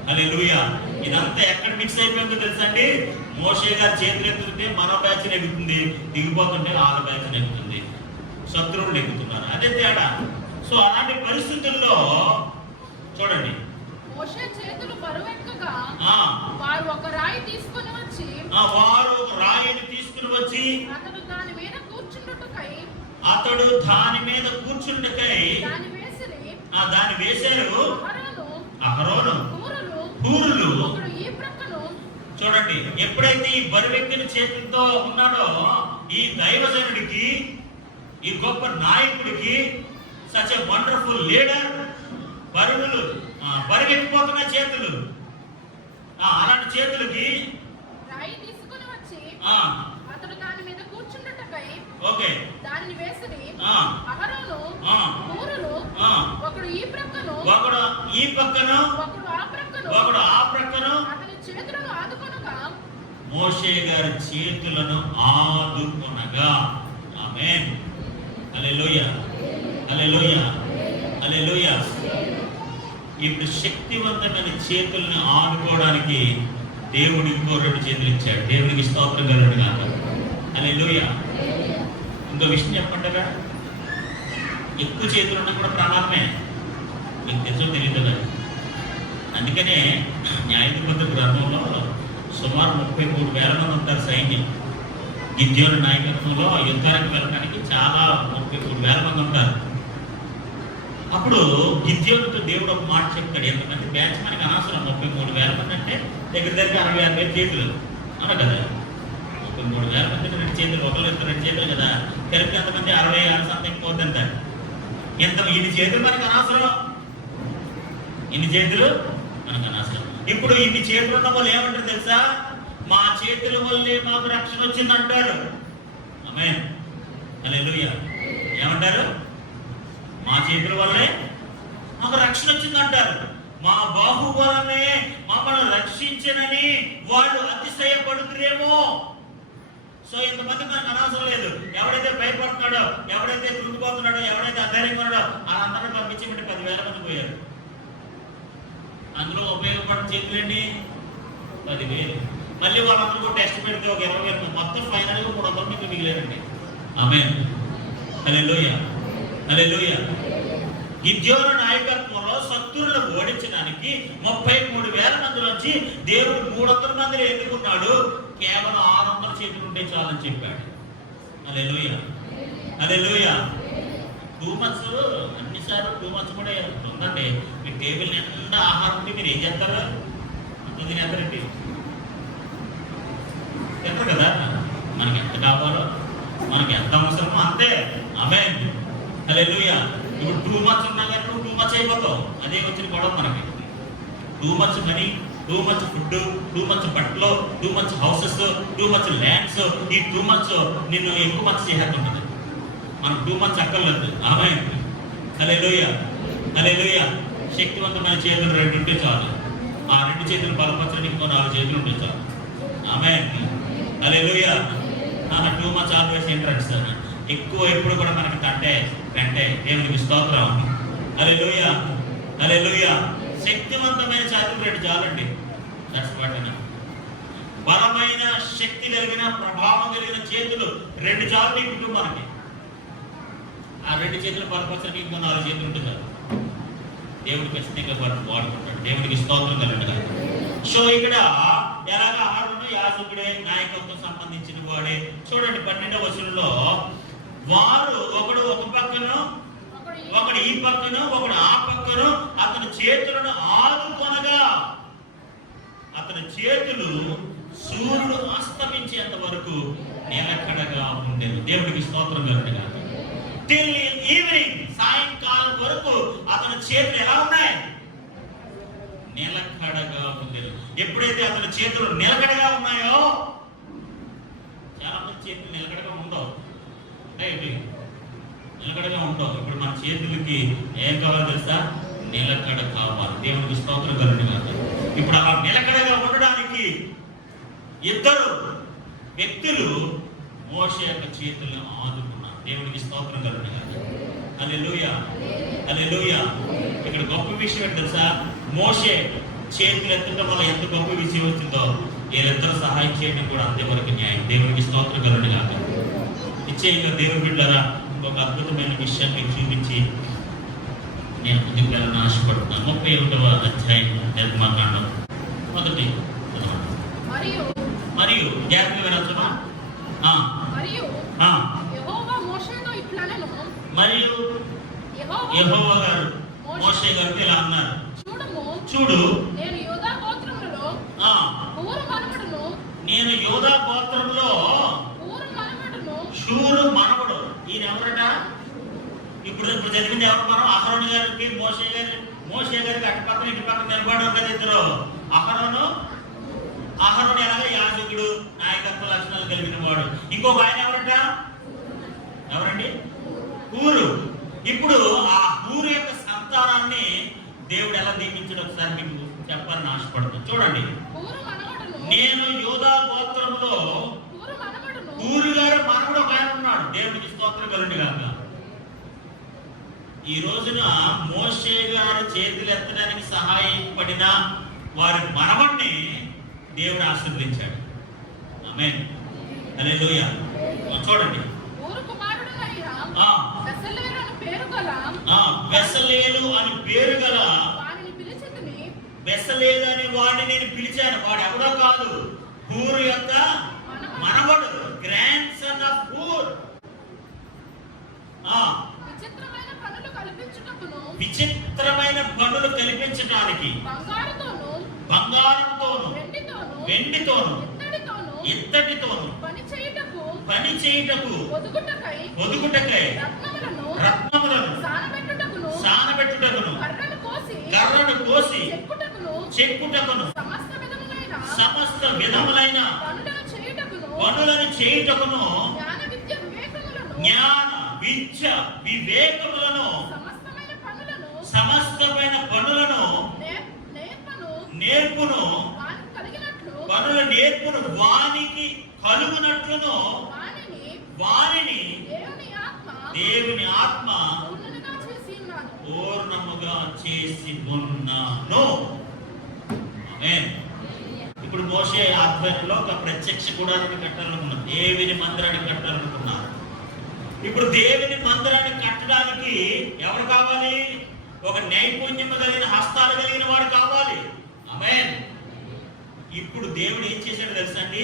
హల్లెలూయా. ఇదంతా ఎక్కడ మిక్స్ అయిపోయిందో తెలుసా అండి? మోషే గారు చేతులు ఎత్తుతుంటే మన బ్యాచ్ నెగ్గుతుంది, దిగిపోతుంటే వాళ్ళ బ్యాచ్ నెగ్గుతుంది, శత్రువులు నెగ్గుతున్నారు. అదే తేడా. సో అలాంటి పరిస్థితుల్లో చూడండి, మోషే చేతులు బరువెక్కగా వారు ఒక రాయిని తీసుకుని వచ్చి అతడు దాని మీద కూర్చుండుటకై దాని వేశారు. అహరోను హూరులు. చూడండి, ఎప్పుడైతే ఈ బరువెక్కిన చేతులతో ఉన్నాడో ఈ దైవజనుడికి, ఈ గొప్ప నాయకుడికి, సచ్ ఎ వండర్ఫుల్ లీడర్, బరువెక్కిపోతున్న చేతులు, అలాంటి చేతులకి రాయి తీసుకుని వచ్చి అతడు దాని మీద కూర్చుండుటకై ఓకే. దానిని వేసిరి. ఆ. అహరోను ఆ. హూరును ఆ. ఒకడు ఈ ప్రక్కను ఒకడు ఈ పక్కన ఒకడు ఆ ప్రక్కను ఒకడు ఆ ప్రక్కన అతని చేతులను ఆదుకొనగా మోషే గారి చేతులను ఆదుకొనగా. ఆమేన్. హల్లెలూయా, హల్లెలూయా, హల్లెలూయా. ఇప్పుడు శక్తివంతమైన చేతులను ఆడుకోవడానికి దేవుడు ఇంకో 2 చేతులు ఇచ్చాడు. దేవునికి స్తోత్రం కలుగును గాక. హల్లెలూయా. ఇంకో విషయం చెప్పంటారా, ఎక్కువ చేతులు ఉన్నా కూడా ప్రమాదమే. మీకు తెలుసో తెలియదు కదా. అందుకనే న్యాయాధిపతుల గ్రంథంలో సుమారు 33,000 మంది ఉంటారు సైన్యం. గిద్యోను నాయకత్వంలో యుద్ధానికి వెళ్ళడానికి చాలా 33,000 మంది ఉంటారు. అప్పుడు గిద్యోనుతో దేవుడు ఒక మాట చెప్తాడు. ఎంతమంది బ్యాచ్ మనకి అనవసరం. 33,000 మంది అంటే దగ్గర 66,000 చేతులు అన్న కదా. 33,000 మంది 2 చేతులు, ఒకళ్ళు 2 చేతులు కదా. కలిపి ఎంతమంది 66 సంథింగ్ పోతుంటారు. ఇన్ని చేతులు మనకు అనవసరం. ఇన్ని చేతులు మనకు అనవసరం. ఇప్పుడు ఇన్ని చేతులు ఉన్న వాళ్ళు ఏమంటారు తెలుసా? మా చేతుల వల్లే మాకు రక్షణ వచ్చిందంటారు. ఆమేన్. హల్లెలూయా. ఏమంటారు? మా చేతుల వల్లే మాకు రక్షణ వచ్చిందంటారు. మా బాహుబలమే మమ్మల్ని రక్షించనని వాళ్ళు అతిశయపడుతురేమో. సో ఇంతమంది మనకు అనవసరం లేదు. ఎవడైతే భయపడుతున్నాడో, ఎవడైతే కృంగిపోతున్నాడో, ఎవడైతే అధైర్యంగా ఉన్నాడో వాళ్ళందరూ పంపించి 10,000 మంది పోయారు. అందులో ఉపయోగపడిన చేతులేండి 10,000. మళ్ళీ వాళ్ళందరూ టెస్ట్ పెడితే ఒక 20,000 మొత్తం ఫైనల్గా 300 మంది మిగిలారండి. ఆమేన్. హల్లెలూయా, హల్లెలూయా. గిద్యోను నాయకత్వంలో శత్రువులను ఓడించడానికి 33,000 మందిలోంచి దేవుడు 300 మందిని ఎన్నుకున్నాడు. కేవలం 600 చేతులు ఉంటే చాలని చెప్పాడు. హల్లెలూయా, హల్లెలూయా. 2 months అన్నిసార్లు 2 months కూడా ఉందండి. మీ టేబుల్ నిండా ఆహారం ఉంటే మీరు ఏం చేస్తారు? అంత తినేస్తారండి. తింటారు కదా. మనకి ఎంత కావాలో, మనకి ఎంత అవసరమో అంతే. ఆమేన్. హల్లెలూయా. ఇప్పుడు 2 months ఉన్నా కానీ 2 months అయిపోతావు. అదే వచ్చిన గొడవ మనకి. 2 months money, 2 months food, 2 months బట్టలు, 2 months హౌసెస్, 2 months ల్యాండ్స్. ఈ 2 months నిన్ను ఎక్కువ మంత్స్ చేసేస్తుంటుంది. మనకు 2 months అక్కర్లేదు. ఆమేన్. హల్లెలూయా, హల్లెలూయా. శక్తివంతమైన చేతులు 2 ఉంటే చాలు. ఆ 2 చేతులు బలపరచడానికి ఇంకో 4 చేతులు ఉంటే చాలు. ఆమేన్. హల్లెలూయా. 2 months ఆల్వేస్ ఎంట్రన్స్. ఎక్కువ ఎప్పుడు కూడా మనకి తంటే దేవునికి స్తోత్రం. హల్లెలూయా, హల్లెలూయా. శక్తివంతమైన చేతులు 2 చాలండి. దట్స్ వాట్ అన్న. బలమైన శక్తి కలిగిన ప్రభావం కలిగిన చేతులు 2 చాలు నీ కుటుంబానికి. ఆ 2 చేతులు బలపరచడానికి ఇంకో 4 చేతులు ఉంటుంది కదా. దేవుడు ఖచ్చితంగా వాడుకుంటాడు. దేవునికి స్తోత్రం కలుగుతుంది. సో ఇక్కడ ఎలాగ అహరోను యాజకుడే, నాయకత్వం సంబంధించిన వాడే. చూడండి 12వ వచనంలో వారు ఒకడు ఒక పక్కన, ఒకడు ఈ పక్కన, ఒకడు ఆ పక్కన అతని చేతులను ఆదుకొనగా అతని చేతులు సూర్యుడు అస్తమించేంత వరకు నిలకడగా ఉండేది. దేవుడికి స్తోత్రం కలుగుతుంది. టిల్ ఈవినింగ్, సాయంకాలం వరకు అతని చేతులు ఎలా ఉన్నాయి? నిలకడగా ఉండేది. ఎప్పుడైతే అతని చేతులు నిలకడగా ఉన్నాయో, చాలా మంది చేతులు నిలకడగా ఉండవు. నిలకడగా ఉండవు. ఇప్పుడు మన చేతులకి ఏం కావాలో తెలుసా? నిలకడ కావాలి. దేవునికి స్తోత్రం కలుగుతుంది. ఇప్పుడు అలా నిలకడగా ఉండడానికి 2 వ్యక్తులు మోషే యొక్క చేతులను ఆదుకున్నారు. దేవునికి స్తోత్రం కలుగుతుంది. హల్లెలూయా, హల్లెలూయా. ఇక్కడ గొప్ప విషయం ఏంటి తెలుసా? మోషే చేతులు ఎత్తడం వల్ల ఎంత గొప్ప విషయం వచ్చిందో వీళ్ళిద్దరూ సహాయం చేయడం కూడా అంతే వరకు న్యాయం. దేవునికి స్తోత్రం కలుగుతుంది. నిశ్చయంగా దేవుని బిడ్డలారా, ఇంకొక అద్భుతమైన విషయాన్ని మీకు చూపించి నేను ముందుకు వెళ్ళాలని ఆశపడుతున్నాను. 31వ అధ్యాయం నిర్మాకాండం 1 మరియు జాగ్రత్తగా వినొచ్చుమా? మరియు యెహోవా గారు మోషే గారికి ఇలా అన్నారు, చూడు నేను యూదా గోత్రంలో షూరు మనవడు. ఈయన ఎవరట? ఇప్పుడు జరిగింది ఎవరు? మనం అహరోను గారికి మోషే గారికి అటు పక్కన ఇటు పక్కన నిలబడరు కదా ఇద్దరు. అహరోను ఎలాగ యాజకుడు, నాయకత్వ లక్షణాలు కలిగిన వాడు. ఇంకొక ఆయన ఎవరట? ఎవరండి? హూరు. ఇప్పుడు ఆ హూరు యొక్క సంతానాన్ని దేవుడు ఎలా దీవించాడు ఒకసారి మీకు చెప్పాలని ఆశపడుతున్నాను. చూడండి, నేను యూదా గోత్రంలో హూరు గారు మనవడు ఒక ఆయన ఉన్నాడు. దేవునికి స్తోత్రం కలుగును గాక. ఈ రోజున మోషే గారు చేతులు ఎత్తడానికి సహాయపడిన వారి మనవణ్ణి దేవుడు ఆశీర్వదించాడు. ఆమేన్, హల్లెలూయా. చూడండి, బెసలేలు అని పేరు గల బెసలేలు అని వాడిని నేను పిలిచాను. వాడు ఎవడో కాదు, హూరు యొక్క మనవడు, గ్రాండ్ సన్ ఆఫ్ హూర్. విచిత్రమైన పనులు కల్పించడానికి బంగారంతోను వెండితోను ఇత్తడితోను పని చేయుటకు పొదుగుటకై రత్నములను సానబెట్టుటకును కర్రను కోసి చెక్కుటకును సమస్త విధములైన పనులను చేయుటకును జ్ఞాన విద్య వివేకములను సమస్తమైన పనులను నేర్పును పనుల నేర్పును వానికి కలుగునట్లును వారిని దేవుని ఆత్మ పూర్ణముగా చేసి ఉన్నాను. ఆమేన్. ఇప్పుడు మోషే ఆధ్వర్యంలో ఒక ప్రత్యక్ష గుడారాన్ని కట్టాలనుకున్నారు, దేవుని మందిరాన్ని కట్టాలనుకున్నారు. ఇప్పుడు దేవుని మందిరాన్ని కట్టడానికి ఎవరు కావాలి? ఒక నైపుణ్యం కలిగిన హస్తాలు కలిగిన వాడు కావాలి. ఆమేన్. ఇప్పుడు దేవుడు ఏం చేశాడు తెలుసండి?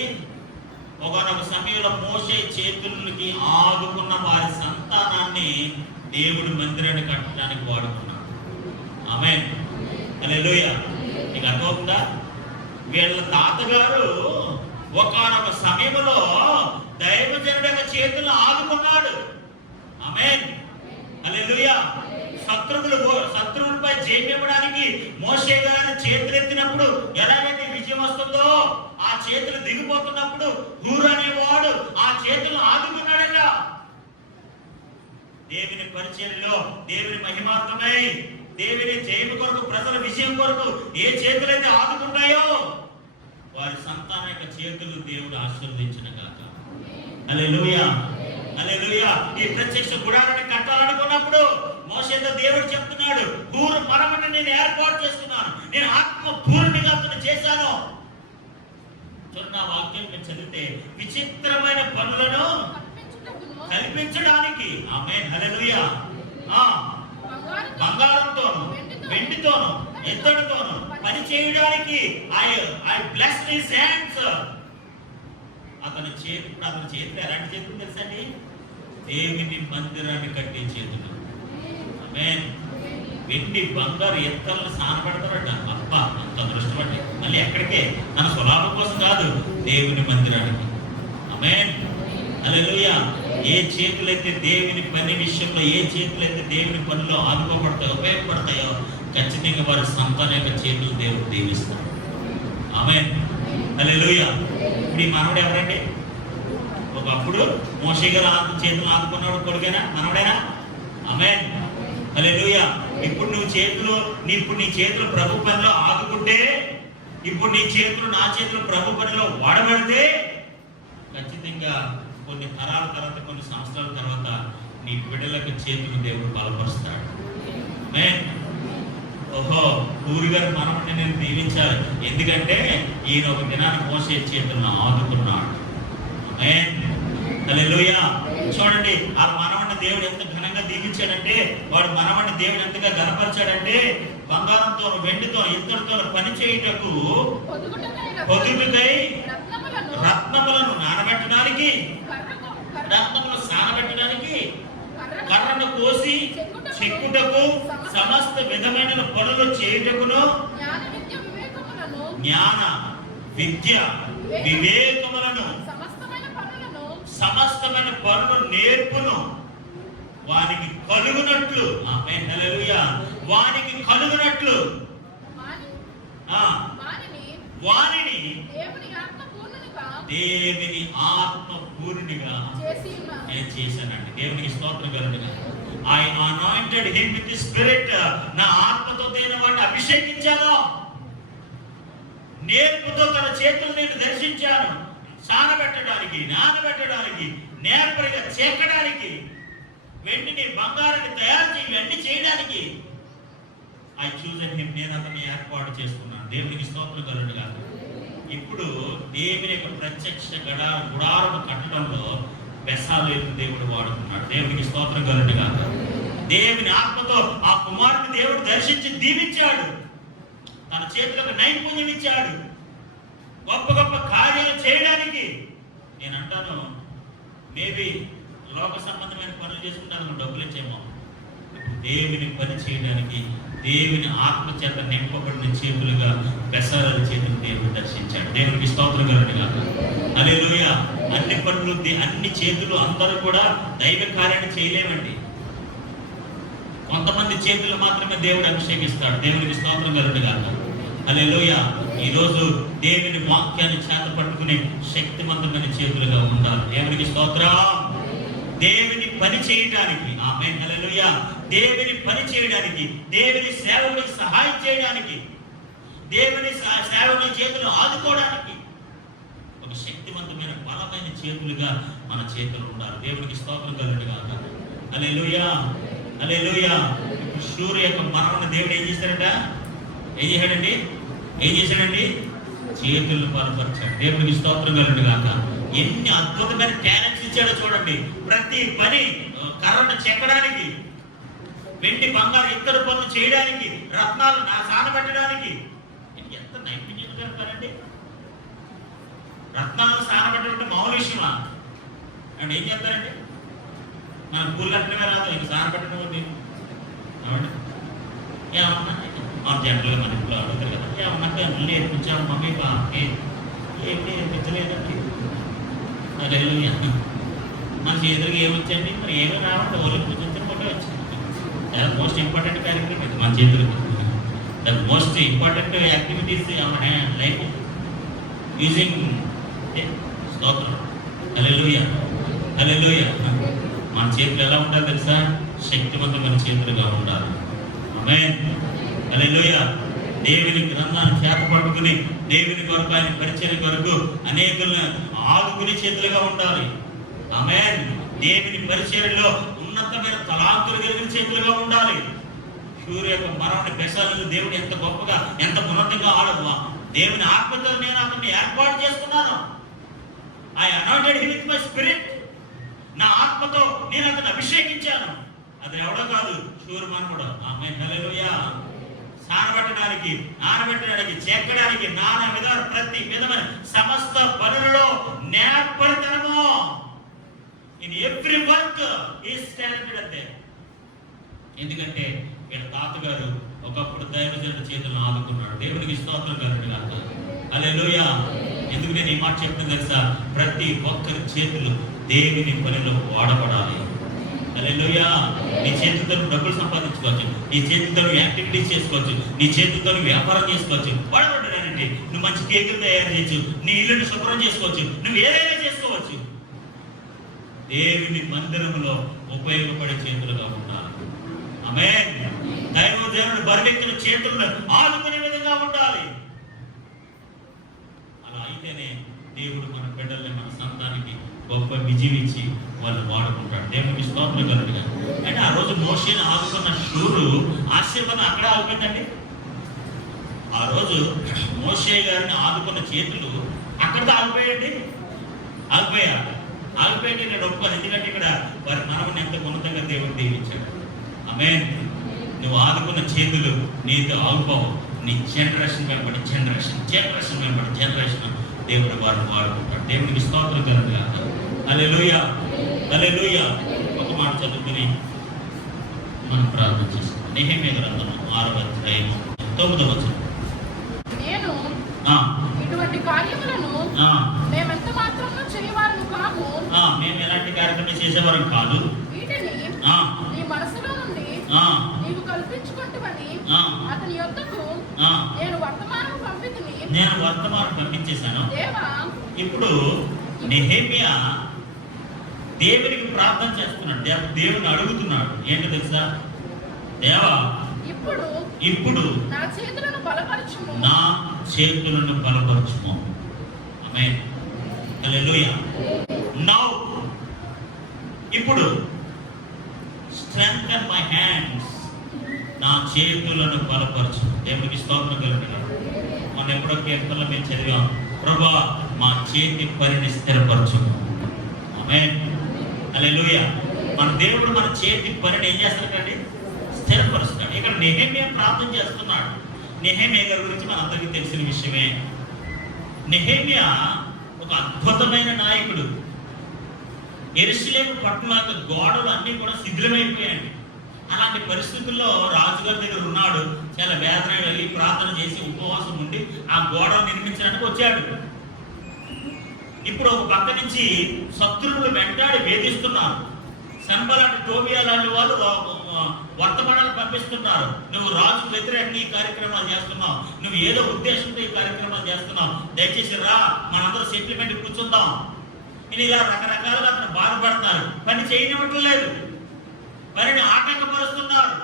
ఒకనొక సమయంలో మోషే చేతులకి ఆదుకున్న వారి సంతానాన్ని దేవుడి మందిరాన్ని కట్టడానికి వాడుకున్నాడు. ఆమేన్, హల్లెలూయా. నీకు అర్థమవుతుందా? వీళ్ళ తాతగారు ఒకనొక సమయంలో దైవజనుడి యొక్క చేతులను ఆదుకున్నాడు. ఆమేన్, హల్లెలూయా. శత్రువులపై జయం ఇవ్వడానికి మోషే గారు చేతులెత్తినప్పుడు ఎలాగైతే విజయం వస్తుందో, ఆ చేతులు దిగిపోతున్నప్పుడు హూరు అనేవాడు ఆ చేతులను ఆదుకున్నాడట. దేవుని పరిచర్యలో, దేవుని మహిమార్థమై, దేవుని జయము కొరకు, ప్రజల విజయం కొరకు ఏ చేతులైతే ఆదుకుంటాయో వారి సంతానం యొక్క చేతులు దేవుడు ఆశీర్వదించిన గాక. హల్లెలూయా, హల్లెలూయా. ఈ ప్రత్యక్ష గుడారాన్ని కట్టాలనుకున్నప్పుడు మోషేతో దేవుడు చెప్తున్నాడు, హూరు మనవణ్ణి నేను ఏర్పాటు చేస్తున్నాను, నేను ఆత్మ పూర్ణిగా అతను చేశాను. చూడండి, ఆ వాక్యం మీరు చదివితే విచిత్రమైన పనులను కల్పించడానికి, ఆమేన్, హల్లెలూయా, బంగారంతోను వెండితోను ఇత్తడితోను పని చేయడానికి ఐ బ్లెస్ హిస్ హ్యాండ్స్. అతని చేతులు ఎలాంటి చేతులు తెలుసండి? దేవుని మందిరాన్ని కట్టే చేతులు. ఆమేన్. వెండి బంగారు ఎత్తలను సానపడతారట. అబ్బా, అంత దృష్టిపడి మళ్ళీ ఎక్కడికే, తన స్వలాభం కోసం కాదు, దేవుని మందిరానికి. ఆమేన్, హల్లెలూయా. ఏ చేతులైతే దేవుని పని విషయంలో, ఏ చేతులైతే దేవుని పనిలో ఆదుకోబడతాయో, ఉపయోగపడతాయో, ఖచ్చితంగా వారి సంతానం యొక్క చేతులు దేవుడు దీవిస్తాడు. ఆమేన్, హల్లెలూయా. ఇప్పుడు ఈ మనవడు ఎవరండి? ఒకప్పుడు మోషే గారు చేతులు ఆదుకున్నాడు కొడుకేనా, మనవడేనా? ఆమేన్, హల్లెలూయా. ఇప్పుడు నీ చేతులు ప్రభు పనిలో ఆదుకుంటే, ఇప్పుడు నీ చేతులు నా చేతులు ప్రభు పనిలో వాడబడితే, ఖచ్చితంగా కొన్ని తరాల తర్వాత, కొన్ని సంవత్సరాల తర్వాత నీ బిడ్డలకు చేతులు దేవుడు బలపరుస్తాడు. ఆమేన్. ఓహో, హూరు గారు మనవడిని నేను దీవించాలి, ఎందుకంటే ఈయన ఒక దినాన్ని మోసే చేతులను ఆదుకున్నాడు. ఆమేన్, హల్లెలూయా. చూడండి, ఆ మనవడిని దేవుడు ఎంత ఘనంగా దీవించాడంటే, వాడు మనవడిని దేవుడు ఎంతగా ఘనపరిచాడంటే, బంగారంతో వెండితో ఇత్తడితో పని చేయుటకు పొదుగుకై రత్నములను నానబెట్టడానికి, రత్నములు సానబెట్టడానికి, కర్రను కోసి చెక్కుటకు, సమస్త విధమైన పనులు చేయుటకును, జ్ఞాన విద్య వివేకములను సమస్తమైన పనులు నేర్పును వానికి కలుగునట్లు. ఆమేన్, హల్లెలూయా. వానికి కలుగునట్లు వానిని దేవుని ఆత్మ పూర్ణిగా చేసి ఉన్నాను. నేను చేశానండి. దేవునికి స్తోత్రం కలుగుగా. I anointed him with the spirit. నా ఆత్మతో నేను వాడిని అభిషేకించాను. నేర్పుతో తన చేతులు నేను దర్శించాను. సానబెట్టడానికి, నానబెట్టడానికి, నేర్పరిగా చెక్కడానికి, వెండిని బంగారాన్ని తయారు చేయి ఇవన్నీ చేయడానికి ఐ చూజన్ హిమ్. నేను అతన్ని ఏర్పాటు చేసుకున్నాను. దేవునికి స్తోత్రం కలుగుగా. ఇప్పుడు దేవుని యొక్క ప్రత్యక్ష గుడారము కట్టడంలో బెసాలేలు దేవుడు వాడుకున్నాడు. దేవునికి స్తోత్రం కలుగుగా. దేవుని ఆత్మతో ఆ కుమారుని దేవుడు దర్శించి దీవించాడు. తన చేతులకు నైపుణ్యం ఇచ్చాడు గొప్ప గొప్ప కార్యాలు చేయడానికి. నేను అంటాను, మేబీ లోక సంబంధమైన పనులు చేసుకుంటాను, డబ్బులు ఇచ్చేమో. దేవుని పని చేయడానికి దేవుని ఆత్మ చేత నింపబడిన చేతులుగా బెసాల చేతులు దేవుడు దర్శించాడు. దేవునికి స్తోత్రం కలుగుగా. హల్లెలూయా. అన్ని పనులు, అన్ని చేతులు అందరూ కూడా దైవ కార్యాన్ని చేయలేమండి. కొంతమంది చేతులు మాత్రమే దేవుడు అభిషేకిస్తాడు. దేవునికి స్తోత్రం కలుగుగా. హల్లెలూయా. ఈరోజు దేవుని వాక్యాన్ని చేత పట్టుకునే శక్తివంతమైన చేతులుగా ఉండాలి. దేవునికి స్తోత్రం. దేవుని పని చేయడానికి, ఆమేన్, హల్లెలూయా. దేవుని పని చేయడానికి, దేవుని సేవకుడికి సహాయం చేయడానికి, దేవుని సేవకుడి చేతులు ఆదుకోవడానికి ఒక శక్తివంతమైన బలమైన చేతులుగా మన చేతులు ఉండాలి. దేవునికి స్తోత్రం కలుగుగా. హల్లెలూయా, హల్లెలూయా. ఇప్పుడు సూర్య యొక్క మరణాన్ని దేవుడు ఏం చేశాడట? ఏం చేశాడండి? చేతులను బలపరిచాడు. దేవునికి స్తోత్రం కలుగుగా. ఎన్ని అద్భుతమైన టాలెంట్స్ ఇచ్చాడో చూడండి. ప్రతి పని, కర్రను చెక్కడానికి, వెండి బంగారు ఇతర పనులు చేయడానికి, రత్నాలు సానబెట్టడానికి ఎంత నైపుణ్యం కలుగుతారండి. రత్నాలు సానబెట్టడం మామూలు విషయమా? అంటే ఏం చేస్తారండి? మనం పూలు కట్టడమే రాదు, ఇంక సానబెట్టడం అవునండి. ఏమన్నా మన జనరల్గా మన ఇంట్లో అడుగుతారు కదా, ఏమన్నా అన్నీ నేర్పించాము మమ్మీ బాబుకి, ఏం నేర్పించలేదండి. అదే మన చేతులకి ఏమొచ్చండి? మరి ఏమీ రావంటే ఓళ్ళు కూర్చొని ఫోటో వచ్చింది. చాలా మోస్ట్ ఇంపార్టెంట్ కార్యక్రమం ఇది మన చేతులకి. ద మోస్ట్ ఇంపార్టెంట్ యాక్టివిటీస్ మన లైఫ్ యూజింగ్ స్తోత్రం. హల్లెలూయా, హల్లెలూయా. మన చేతులు ఎలా ఉండాలి తెలుసా? శక్తివంతమైన చేతులుగా ఉండాలి. ఆమేన్, హల్లెలూయా. దేవుని గ్రంథాన్ని చేత పట్టుకుని దేవుని కొరకు, ఆయన పరిచయం కొరకు అనేకులను ఆదుకునే చేతులుగా ఉండాలి. ఆమేన్. దేవుని పరిచయంలో ఉన్నతమైన తలాంతులు కలిగిన చేతులుగా ఉండాలి. సూర్య యొక్క మరణాన్ని బెసాలను దేవుడు ఎంత గొప్పగా, ఎంత ఉన్నతంగా ఆడవా. దేవుని ఆత్మతో నేను అతన్ని ఏర్పాటు చేసుకున్నాను. I anointed him with my spirit. నా ఆత్మతో నేను అతన్ని అభిషేకించాను. అది ఎవడో కాదు, శూరమానుడు. ఆమేన్, హల్లెలూయా. సానబెట్టడానికి, నానబెట్టడానికి, చెక్కడానికి, నానా విధాలు, ప్రతి విధమైన సమస్త పనులలో నేర్పరితనము. In every work is talented అంతే. ఎందుకంటే వీళ్ళ తాతగారు ఒకప్పుడు దైవజనుల చేతులను ఆదుకున్నాడు. దేవునికి స్తోత్రం కలుగుగా. హల్లెలూయా. ఎందుకు నేను ఈ మాట చెప్తాను తెలుసా? ప్రతి ఒక్కరి చేతులు దేవుని పనిలో వాడబడాలి. హల్లెలూయా. నీ చేతులతో డబ్బులు సంపాదించుకోవచ్చు, నీ చేతులతో యాక్టివిటీస్ చేసుకోవచ్చు, నీ చేతులతో వ్యాపారం చేసుకోవచ్చు. వాడబడ్డానండి. నువ్వు మంచి కేకులు తయారు చేయొచ్చు, నీ ఇల్లుని శుభ్రం చేసుకోవచ్చు, నువ్వు ఏదైనా చేసుకోవచ్చు. దేవుని మందిరంలో ఉపయోగపడే చేతులుగా ఉండాలి. ఆమేన్. దైవజనుడు బరివెక్కిన చేతులను ఆదుకునే విధంగా ఉండాలి. అలా అయితేనే దేవుడు మన బిడ్డల్ని, మన సంతానికి గొప్ప విజయం ఇచ్చి వాళ్ళు వాడుకుంటాడు. దేవునికి స్తోత్రం కలుగుగా. అంటే ఆ రోజు మోషేని ఆదుకున్న షూరు ఆశీర్వాదం అక్కడ ఆగిపోయిందండి. ఆ రోజు మోషే గారిని ఆదుకున్న చేతులు అక్కడితో ఆగిపోయాయండి. ఆగిపోయింది. నేను ఒప్పుకోను. ఎందుకంటే ఇక్కడ వారి మనవుని ఎంత ఉన్నతంగా దేవుడు దీవించాడు. ఆమేన్. నువ్వు ఆదుకున్న చేతులు నీతో ఆగిపోవు. నీ జనరేషన్ వెంబడి జనరేషన్ దేవుడు వారిని వాడుకుంటాడు. దేవునికి స్తోత్రం కలుగుగా. హల్లెలూయా, హల్లెలూయా. ఒక మాట చదువుకుని మనం ప్రార్థన చేస్తాం. నెహెమ్యా గ్రంథం 6వ అధ్యాయం 9వ వచనం. నేను ఇటువంటి కార్యములను మేమెంత మాత్రము చేయవారము కాము. మేము ఎలాంటి కార్యక్రమం చేసేవారం కాదు. వీటిని నీ మనసులో నుండి నీవు కల్పించుకుంటువని అతని యొద్దకు నేను వర్తమానం పంపించేశాను. దేవా ఇప్పుడు నెహెమ్యా దేవునికి ప్రార్థన చేస్తున్నాడు, దేవుని అడుగుతున్నాడు. ఏంటో తెలుసా? దేవా, ఇప్పుడు నా చేతులను బలపరచుము. ఆమేన్. హల్లెలూయా. నౌ ఇప్పుడు స్ట్రెంగ్థెన్ మై హ్యాండ్స్, నా చేతులను బలపరచు. దేవునికి స్తోత్రం కలుగుతుంది. మనం ఎప్పుడో కీర్తనలో మేము చదివాం, ప్రభువా మా చేతి పనిని స్థిరపరచు. ఆమేన్. హల్లెలూయా. మన దేవుడు మన చేతి పనిని ఏం చేస్తాడండి? స్థిరపరుస్తాడు. ఇక్కడ నెహెమ్యా ప్రార్థన చేస్తున్నాడు. నెహెమ్యా గారి గురించి మనందరికీ తెలిసిన విషయమే. నెహెమ్యా ఒక అద్భుతమైన నాయకుడు. యెరూషలేము పట్టణాల గోడలు అన్నీ కూడా శిథిలమైపోయాయండి. అలాంటి పరిస్థితుల్లో రాజుగారి దగ్గర ఉన్నాడు. చాలా వేదన వెళ్ళి ప్రార్థన చేసి ఉపవాసం ఉండి ఆ గోడలు నిర్మించడానికి వచ్చాడు. ఇప్పుడు ఒక పక్క నుంచి శత్రువులు వెంటాడి వేధిస్తున్నారు. సంబలాంటి టోబియా లాంటి వాళ్ళు వర్తమానాలు పంపిస్తున్నారు. నువ్వు రాజుకు వ్యతిరేకంగా ఈ కార్యక్రమాలు చేస్తున్నావు, నువ్వు ఏదో ఉద్దేశంతో ఈ కార్యక్రమాలు చేస్తున్నావు, దయచేసి రా, మనందరూ సెటిల్మెంట్ కూర్చుందాం. ఇది ఇలా రకరకాలుగా అతను బాధపడుతున్నారు. పని చేయనివ్వట్లేదు, పనిని ఆటంకపరుస్తున్నారు.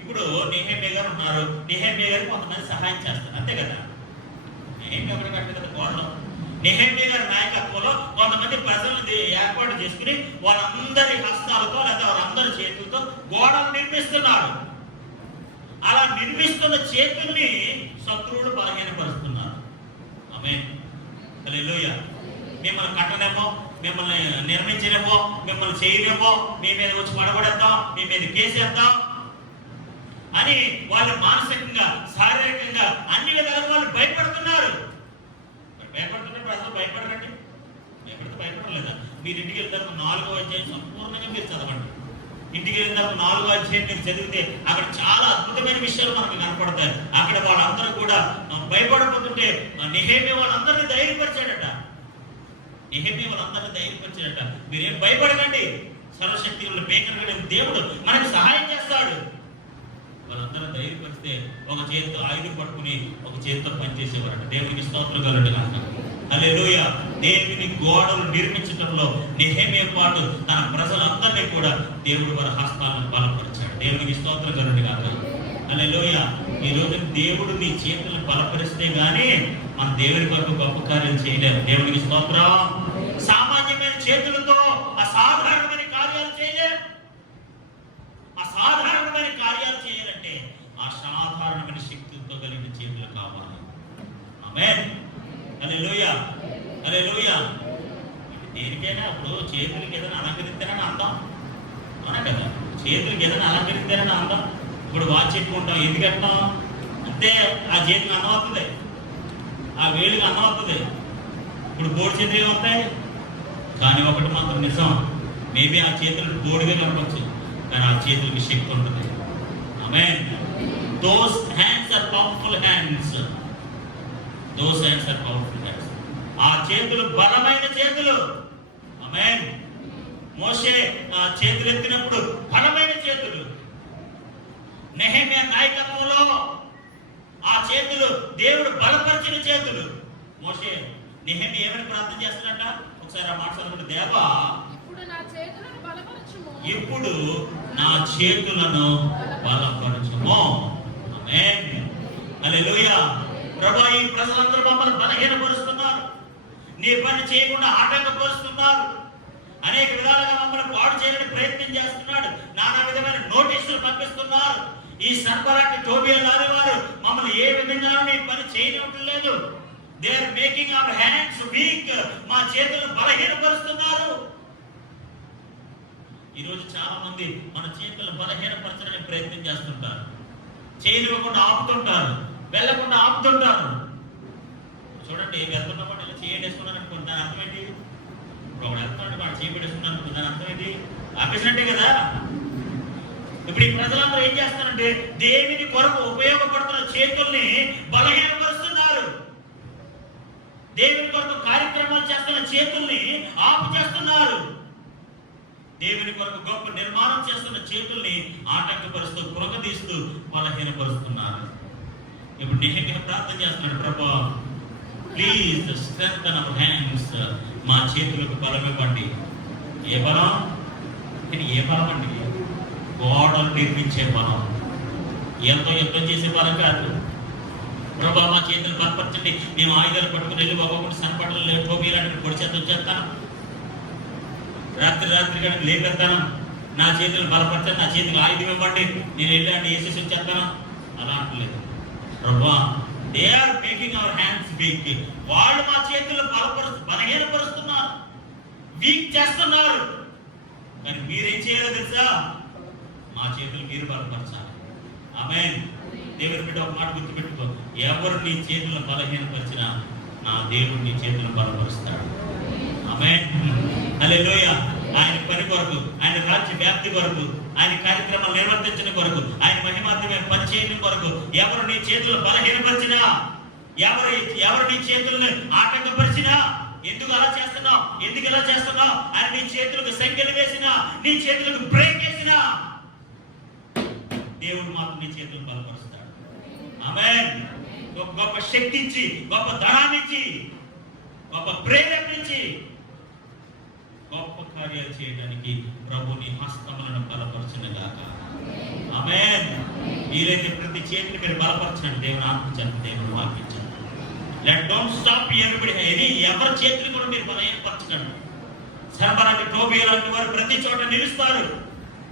ఇప్పుడు నెహెమ్యా గారు ఉన్నారు. నెహెమ్యా గారికి కొంతమంది సహాయం చేస్తారు, అంతే కదా. నెహెమ్యా ఒకటి కట్ట కదా గోడలో. నెహెమ్యా గారి నాయకత్వంలో కొంతమంది ప్రజలను ఏర్పాటు చేసుకుని వాళ్ళందరి హస్తాలతో లేదా వాళ్ళందరి చేతులతో గోడలు నిర్మిస్తున్నారు. అలా నిర్మిస్తున్న చేతుల్ని శత్రువులు బలహీనపరుస్తున్నారు. ఆమేన్. హల్లెలూయా. మిమ్మల్ని కట్టనేమో, మిమ్మల్ని నిర్మించలేమో, మిమ్మల్ని చేయలేమో, మీ మీద వచ్చి పడబడేద్దాం, మీ మీద కేసేద్దాం అని వాళ్ళు మానసికంగా, శారీరకంగా అన్ని విధాలుగా వాళ్ళు భయపడుతున్నారు. భయపడుతున్న ప్రజలు భయపడరండి. భయపడితే భయపడలేదా? మీరు ఇంటికి వెళ్ళిన తర్వాత 4వ అధ్యాయం సంపూర్ణంగా మీరు చదవండి. ఇంటికి వెళ్ళిన తర్వాత 4వ అధ్యాయం మీరు చదివితే అక్కడ చాలా అద్భుతమైన విషయాలు మనకు కనపడతాయి. అక్కడ వాళ్ళందరూ కూడా భయపడబోతుంటే నెహెమ్యా వాళ్ళందరినీ ధైర్యపరిచాడట. నెహెమ్యా వాళ్ళందరినీ ధైర్యపరిచాడట. మీరేం భయపడకండి, సర్వశక్తి ఉన్న పేకరగడ దేవుడు మనకు సహాయం చేస్తాడు. వాళ్ళందరూ ధైర్యపరిస్తే ఒక చేతితో ఆయుధం పట్టుకుని ఒక చేతితో పనిచేసేవారట. దేవునికి స్తోత్రం కలుగును. హల్లెలూయా. దేవుని గోడలు నిర్మించడంలో నెహెమ్యా పాటు తన ప్రజలందరినీ కూడా దేవుడు వారి హస్తాలను బలపరిచాడు. దేవునికి స్తోత్రం కలుగును. హల్లెలూయా. ఈ రోజు దేవుడు నీ చేతులను బలపరిస్తే గానీ మన దేవుని కొరకు గొప్ప కార్యం చేయలేరు. దేవునికి స్తోత్రం. సామాన్యమైన చేతులతో అసాధారణమైన కార్యాలు చేయలేరు. అసాధారణమైన కార్యాలు చేయాలంటే అసాధారణమైన శక్తులతో కలిగిన చేతులు కావాలి. ఆమేన్. హల్లెలూయా. హల్లెలూయా. దేనికైనా ఇప్పుడు చేతులకి ఏదైనా అలంకరిస్తేనని అందం, అవునా కదా? చేతులకి ఏదైనా అలంకరిస్తేనని అందం. ఇప్పుడు వాచ్ చెప్పుకుంటాం, ఎందుకంటాం అంతే, ఆ చేతికి అన్నం అవుతుంది, ఆ వేడికి అన్నం అవుతుంది. ఇప్పుడు బోర్డు చేతులు ఏమవుతాయి? కానీ ఒకటి మాత్రం నిజం, మేబీ ఆ చేతులు బోర్డుగా కనపచ్చు, కానీ ఆ చేతులకి శక్తి ఉంటుంది. ఆమేన్. Those hands are powerful hands. Those hands are powerful hands. ఆ చేతులు బలమైన చేతులు. ఆమేన్. మోషే చేతులు ఎత్తినప్పుడు బలమైన చేతులు. నెహెమ్యా నాయకత్వంలో ఆ చేతులు దేవుడు బలపరిచిన చేతులు. మోషే నెహెమ్యా ఏమని ప్రార్థన చేస్తున్నట్ట? ఒకసారి ఆ మాట చదవండి. దేవా, ఇప్పుడు నా చేతులను బలపరచుము. ఆమేన్. హల్లెలూయా. ప్రభువా, ఈ ప్రజలందరూ మమ్మల్ని బలహీనపరుస్తున్నారు, నీ పని చేయకుండా ఆటంకపరుస్తున్నారు, అనేక విధాలుగా మమ్మల్ని పాడు చేయాలని ప్రయత్నం చేస్తున్నాడు, నానా విధమైన నోటీసులు పంపిస్తున్నారు. ఈ సర్బలాంటి టోబియా లాంటి వారు మమ్మల్ని ఏ విధంగా నీ పని చేయనివ్వట్లేదు. They are making our hands weak. మా చేతులను బలహీనపరుస్తున్నారు. ఈరోజు చాలా మంది మన చేతులను బలహీనపరచడానికి ప్రయత్నం చేస్తుంటారు, చేయనివ్వకుండా ఆపుతుంటారు, వెళ్ళకుండా ఆపుతుంటారు. చూడండి, వెళ్తున్నప్పుడు ఇలా చేయడేసుకున్నాను అనుకోండి, దాని అర్థం ఏంటి? ఇప్పుడు ఒకడు వెళ్తున్నాడు, వాడు చేయబడేసుకున్నాను అనుకో, దాని అర్థం ఏంటి? ఆపేసినట్టే కదా. ఇప్పుడు ఈ ప్రజలందరూ ఏం చేస్తారంటే దేవుని కొరకు ఉపయోగపడుతున్న చేతుల్ని బలహీనపరుస్తున్నారు. దేవుని కొరకు కార్యక్రమాలు చేస్తున్న చేతుల్ని ఆపు చేస్తున్నారు. దేవుని కొరకు గొప్ప నిర్మాణం చేస్తున్న చేతుల్ని ఆటంకపరుస్తూ, కృంగదీస్తూ బలహీనపరుస్తున్నారు. ఇప్పుడు నెహెమ్యా ప్రార్థన చేస్తున్నాడు, ప్రభువా ప్లీజ్ స్ట్రెంగ్తన్ అవర్ హ్యాండ్స్. మా చేతులకు బలం ఇవ్వండి. ఏ బలం? ఏ బలం అండి? గోడలు నిర్మించే బలం. ఎంతో యుద్ధం చేసే బలం కాదు. ప్రభా మా చేతులు బలపరచండి, మేము ఆయుధాలు పట్టుకుని వెళ్ళి ఒక్కొక్కటి సన్నపడలు లేకపో మీరంటే పొడిచేత వచ్చేస్తాను, రాత్రి కానీ లేపెత్తాను, నా చేతులు బలపరచండి, నా చేతులు ఆయుధం ఇవ్వండి, నేను వెళ్ళి వేసేసి వచ్చేస్తాను అలా అంటలేదు. ప్రభా they are making our hands weak. వాళ్ళు మా చేతులు బలహీనపరుస్తున్నారు, వీక్ చేస్తున్నారు. కానీ మీరేం చేయాలో తెలుసా? మా చేతులు మీరు బలపరచాలి. ఆమేన్. దేవుని బిడ్డ ఒక మాట గుర్తుపెట్టుకో, ఎవరు నీ చేతులను బలహీనపరిచినా నా దేవుడు నీ చేతులను బలపరుస్తాడు. ఆమేన్. హల్లెలూయా. ఆయన పని కొరకు, ఆయన రాజ్య వ్యాప్తి కొరకు, ఆయన కార్యక్రమాలు నిర్వర్తించడం కొరకు, ఆయన మహిమార్థమైన పని చేయడం కొరకు ఎవరు నీ చేతులు బలహీనపరిచినా, ఎవరు నీ చేతులను ఆటంకపరిచినా, ఎందుకు అలా చేస్తున్నావు, ఎందుకు ఇలా చేస్తున్నావు అని నీ చేతులకు సంఖ్యలు వేసినా, నీ చేతులకు బ్రేక్ వేసినా, దేవుడు మాత్రం నీ చేతులను బలపరుస్తాడు. ఆమేన్. గొప్ప శక్తి ఇచ్చి, గొప్ప ధనాన్ని ఇచ్చి, గొప్ప ప్రేరణ ఇచ్చి గొప్ప కార్యాలు చేయడానికి ప్రభు నీ హస్తములను బలపరచునుగాక. ఆమేన్. వీలైతే ప్రతి చేతిని మీరు బలపరచండి. దేవుని ఆత్మచండి, దేవుని వాక్యించండి. Let don't stop everybody. ఎవరి చేతులు కూడా మీరు బలపరచకండి. సర్బరాజు టోబియా లాంటి వారు ప్రతి చోట నిలుస్తారు.